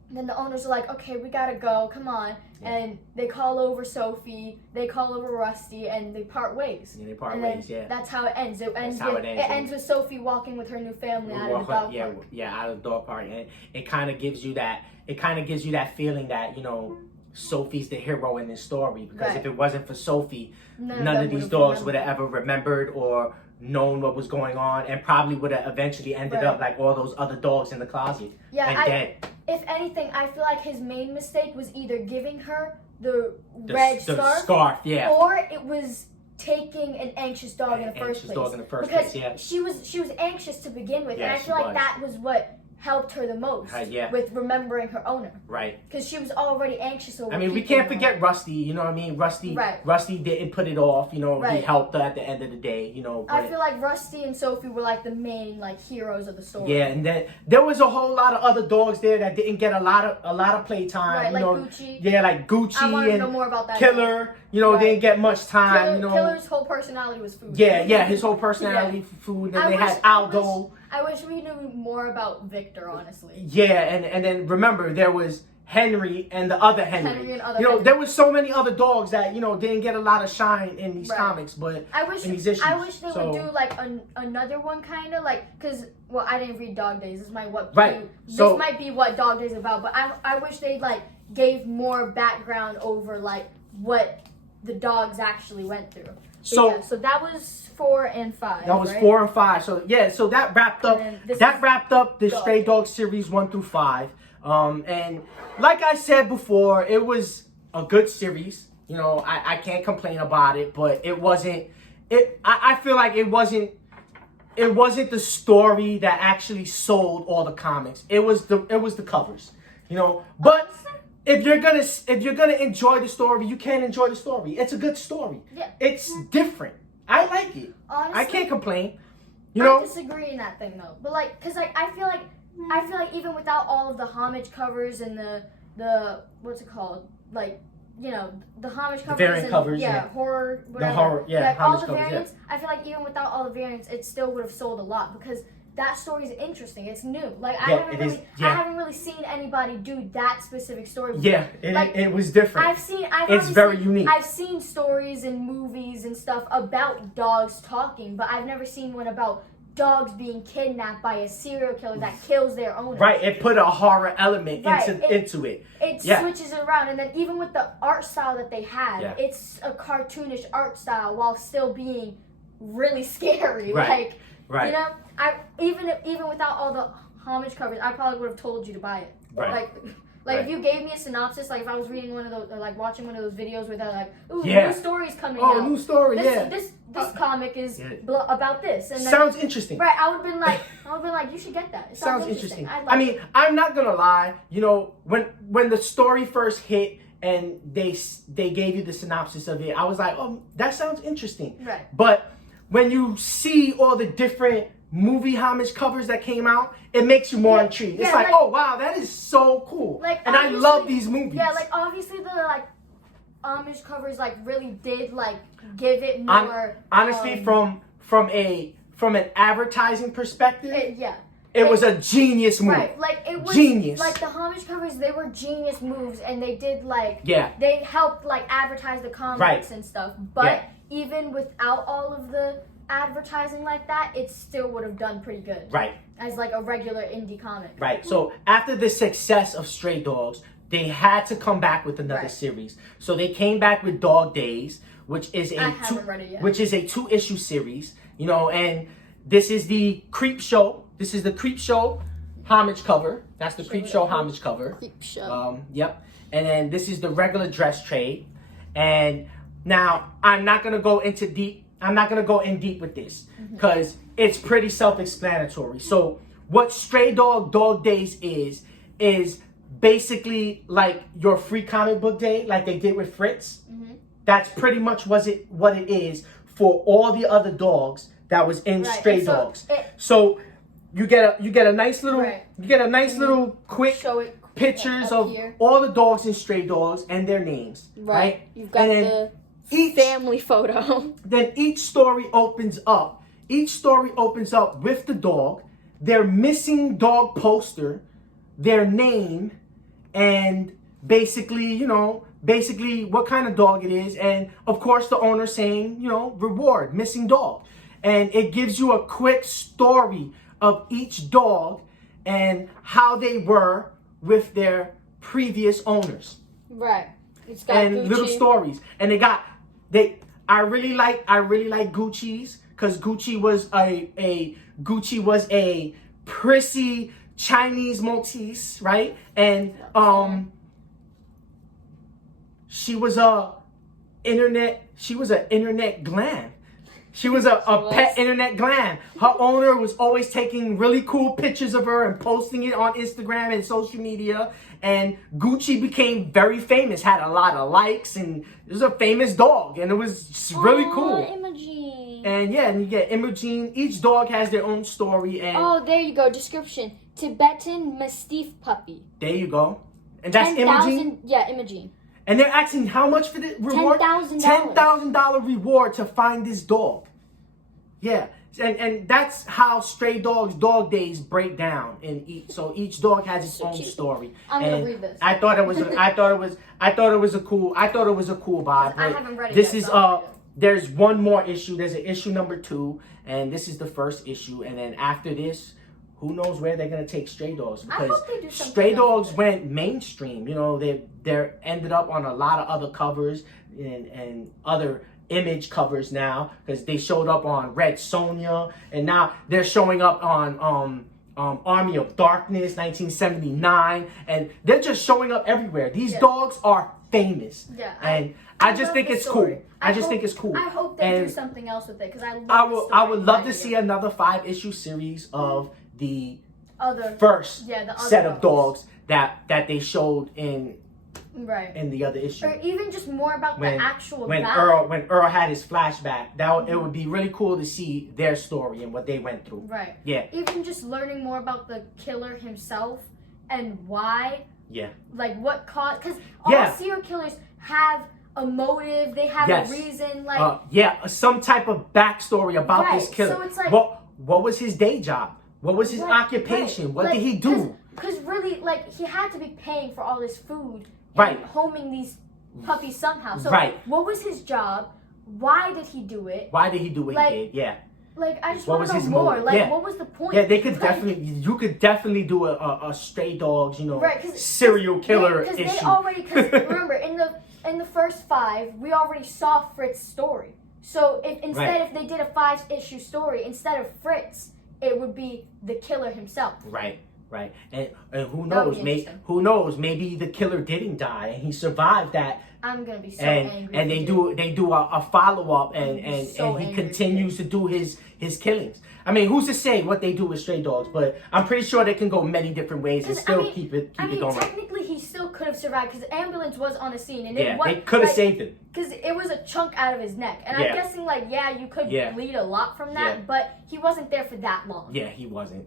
then the owners are like, okay, we gotta go, come on. Yeah. And they call over Sophie, they call over Rusty, and they part ways. Yeah, they part ways, That's how it ends. It ends with Sophie walking with her new family out of the dog park. Yeah, out of the dog park. And it kind of gives you that feeling that, Sophie's the hero in this story. Because if it wasn't for Sophie, none of these dogs would have ever remembered or known what was going on and probably would have eventually ended up like all those other dogs in the closet and dead. If anything, I feel like his main mistake was either giving her the red scarf, or it was taking an anxious dog in the first place. Because she was anxious to begin with, and I feel like that was what helped her the most with remembering her owner. Right. Because she was already anxious over we can't forget Rusty, you know what I mean? Rusty didn't put it off, he helped her at the end of the day, I feel like Rusty and Sophie were the main heroes of the story. Yeah, and then there was a whole lot of other dogs there that didn't get a lot of play time. Right, Gucci. Yeah, like Gucci I want to know more about that. Killer, didn't get much time. Killer's whole personality was food. Yeah, his whole personality food. And they had Aldo. I wish we knew more about Victor, honestly. Yeah, and then remember there was Henry and the other Henry. There was so many other dogs that didn't get a lot of shine in these comics, but in these issues. I wish they would do another one kind of because I didn't read Dog Days. This might be what Dog Days is about, but I wish they gave more background over what the dogs actually went through. So so that was 4 and 5. That was right? 4 and 5. So yeah, so that wrapped up the Stray Dog series 1 through 5. And like I said before, it was a good series. You know, I can't complain about it, but it wasn't. I feel like it wasn't the story that actually sold all the comics. It was the covers. You know, but if you're gonna enjoy the story, you can enjoy the story. It's a good story. Yeah. It's different. I like it. Honestly, I can't complain. You know? I disagree in that thing though. But like, cause like I feel like even without all of the homage covers and the what's it called? Like, you know, the homage covers variant and covers, horror, whatever. The horror, like all homage the covers, variants, I feel like even without all the variants, it still would have sold a lot because that story is interesting. It's new. Like I haven't really seen anybody do that specific story before. Yeah, like, it was different. It's very unique. I've seen stories and movies and stuff about dogs talking, but I've never seen one about dogs being kidnapped by a serial killer that kills their owner. Right, it put a horror element into it. It switches it around, and then even with the art style that they had, it's a cartoonish art style while still being really scary. Right. You know, even without all the homage covers, I probably would have told you to buy it. Right. Like if you gave me a synopsis, like if I was reading one of those, or like watching one of those videos where they're like, "Ooh, new story's coming out." Oh, new story, This comic is about this. And then, sounds interesting. Right, I would have been like, you should get that. It sounds interesting. I mean, I'm not gonna lie. You know, when the story first hit and they gave you the synopsis of it, I was like, oh, that sounds interesting. Right. But when you see all the different movie homage covers that came out, it makes you more intrigued. It's like, oh wow, that is so cool. Like, and I love these movies. Yeah, like obviously the like homage covers like really did like give it more. Honestly, from an advertising perspective, it was a genius move. Right, like it was genius. Like the homage covers, they were genius moves, and they did like they helped like advertise the comics and stuff. But even without all of the advertising like that, it still would have done pretty good. Right. As like a regular indie comic. Right. So after the success of Stray Dogs, they had to come back with another series. So they came back with Dog Days, which is a 2-issue series. You know, and this is the Creep Show. This is the Creep Show homage cover. That's the Creep Show homage cover. Creep Show. Yep. And then this is the regular dress trade. And now I'm not gonna go in deep with this because it's pretty self-explanatory. So what Stray Dog Days is basically like your free comic book day, like they did with Fritz. That's pretty much what it is for all the other dogs that was in Stray Dogs. So you get a nice little quick pictures of all the dogs in Stray Dogs and their names. Right. You've got the family photo. Then each story opens up with the dog, their missing dog poster, their name, and basically what kind of dog it is, and of course the owner saying, reward, missing dog. And it gives you a quick story of each dog and how they were with their previous owners. Right. It's got and Gucci. Little stories. And I really like Gucci's because Gucci was a prissy Chinese Maltese, right? And she was an internet glam. She was a pet internet glam. Her owner was always taking really cool pictures of her and posting it on Instagram and social media. And Gucci became very famous, had a lot of likes, and it was a famous dog. And it was just really cool. Imogene. And and you get Imogene. Each dog has their own story. And there you go. Description: Tibetan Mastiff puppy. There you go. And that's Imogene? Yeah, Imogene. And they're asking how much for the reward? $10,000. $10,000 reward to find this dog. Yeah. And that's how Stray Dogs Dog Days break down so each dog has its own story. I'm gonna read this. I thought it was a cool vibe. I haven't read it this yet, is there's one more issue. There's an issue number 2, and this is the first issue, and then after this, who knows where they're gonna take Stray Dogs, because I hope they do something Stray else Dogs with it. went mainstream. You know, they're ended up on a lot of other covers and other image covers now, because they showed up on Red Sonja, and now they're showing up on Army of Darkness 1979, and they're just showing up everywhere. These dogs are famous. Yeah, and I just think it's cool. I think it's cool. I hope they do something else with it, because I would love to see another 5-issue series of the first set of dogs that they showed in the other issue, or even just more about the actual when guy. when Earl had his flashback. It would be really cool to see their story and what they went through. Right. Yeah. Even just learning more about the killer himself and why. Yeah. Like what caused? Because all serial killers have a motive. They have a reason. Like some type of backstory about this killer. So it's like, what was his day job? What was his occupation? What did he do? Because really, like, he had to be paying for all this food. Right. And homing these puppies somehow. So what was his job? Why did he do it? Why did he do what he did? Yeah. Like, I just want to know more. Like, what was the point? Yeah, they could you could definitely do a Stray Dogs, serial killer issue. Because remember, in the first 5, we already saw Fritz's story. So if they did a 5-issue story, instead of Fritz, it would be the killer himself. Right. And who knows? Maybe the killer didn't die and he survived that. I'm gonna be so angry. And they do a follow up, and he continues to do his killings. I mean, who's to say what they do with Stray Dogs? But I'm pretty sure they can go many different ways and still keep it going. Technically, he still could have survived, because the ambulance was on the scene, and they could have saved him. Because it was a chunk out of his neck, and I'm guessing you could bleed a lot from that, but he wasn't there for that long. Yeah, he wasn't.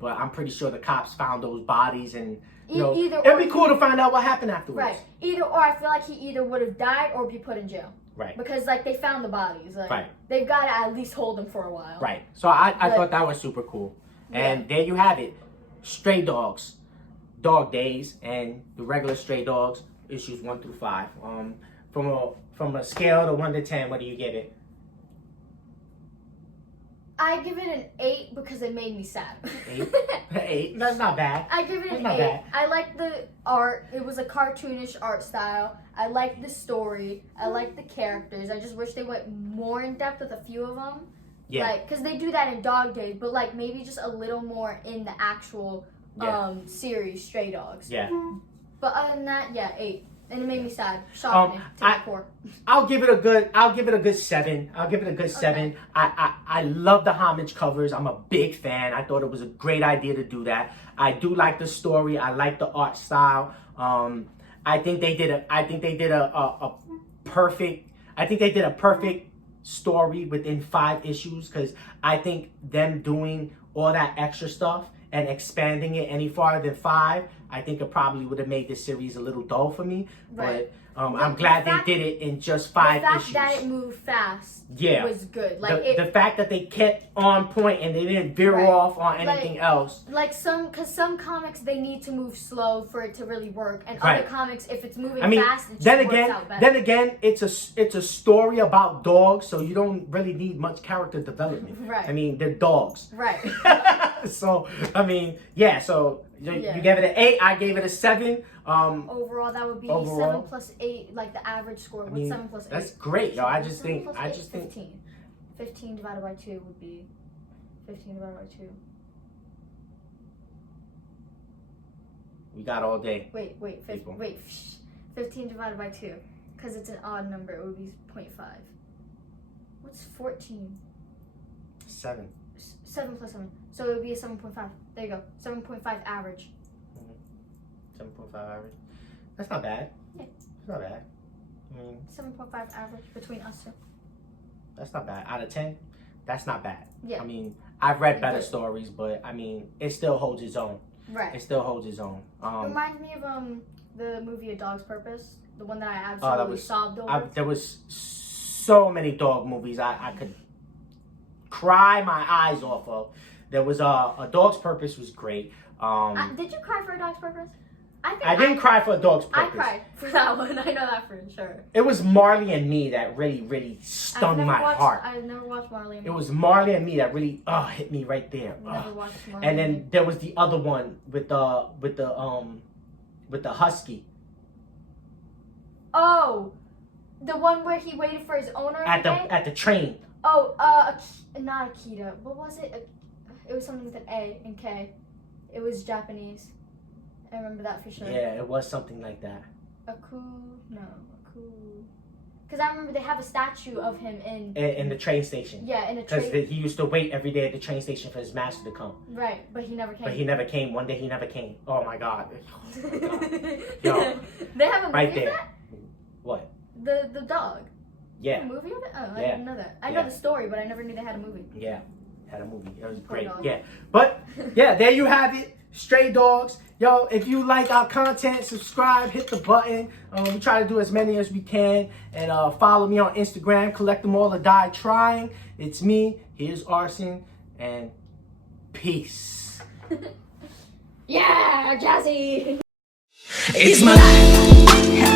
But I'm pretty sure the cops found those bodies, and it'd be cool to find out what happened afterwards. Right. Either or, I feel like he either would have died or be put in jail. Right. Because they found the bodies. They've got to at least hold them for a while. Right. So I thought that was super cool. And there you have it. Stray Dogs, Dog Days, and the regular Stray Dogs, issues 1 through 5. From a scale of 1 to 10, what do you give it? I give it an 8 because it made me sad. 8? 8? That's not bad. I give it an 8. Bad. I like the art. It was a cartoonish art style. I like the story. I like the characters. I just wish they went more in depth with a few of them. Yeah. Because they do that in Dog Days, but maybe just a little more in the actual series, Stray Dogs. Yeah. But other than that, 8. And it made me sad. Shocked me. I'll give it a good 7. I'll give it a good 7. Okay. I love the homage covers. I'm a big fan. I thought it was a great idea to do that. I do like the story. I like the art style. I think they did a perfect story within 5 issues, because I think them doing all that extra stuff and expanding it any farther than 5, I think it probably would have made this series a little dull for me. Right. But I'm glad they did it in just 5 issues. The fact that it moved fast was good. The fact that they kept on point and they didn't veer off on anything else. Because some comics, they need to move slow for it to really work. And other comics, if it's moving fast, it just works out better. Then again, it's a story about dogs, so you don't really need much character development. Right. I mean, they're dogs. Right. So, I mean, so you gave it an 8, I gave it a 7. Overall, that would be 7 plus 8, the average score. What's 7 plus 8? That's great, yo. I just think 15. 15 divided by 2 would be 15 divided by 2. We got all day. Wait. 15 divided by 2, because it's an odd number. It would be 0.5. What's 14? 7. 7 plus 7. So it would be a 7.5. There you go. 7.5 average. 7.5 average. That's not bad. Yeah. It's not bad. I mean, 7.5 average between us two. That's not bad. Out of 10, that's not bad. Yeah. I mean, I've read better stories, but I mean, it still holds its own. Right. It still holds its own. It reminds me of the movie A Dog's Purpose, the one that I absolutely sobbed over. There was so many dog movies I could cry my eyes off of. There was A Dog's Purpose was great. Did you cry for A Dog's Purpose? I didn't cry for A Dog's Purpose. I cried for that one. I know that for sure. It was Marley and Me that really, really stung my heart. I've never watched Marley and Me. It was Marley and Me that really hit me right there. Never watched Marley and then there was the other one with the husky. Oh, the one where he waited for his owner at the train. Oh, not Akita. What was it? It was something with an A and K. It was Japanese. I remember that for sure. Yeah, it was something like that. Aku. Because I remember they have a statue of him in the train station. Yeah, in a train. Because he used to wait every day at the train station for his master to come. Right, but he never came. But he never came. One day he never came. Oh my God. Oh my God. Yo. They have a movie right of there. that? What? The dog. Yeah. A movie of it? Oh, I yeah. didn't know that. I know the story, but I never knew they had a movie. Yeah, had a movie. It was Poor great. dog. Yeah. But, yeah, there you have it. Stray Dogs. Yo, if you like our content, subscribe, hit the button. We try to do as many as we can. And follow me on Instagram. Collect them all or die trying. It's me. Here's Arson. And peace. Yeah, Jazzy. It's my life.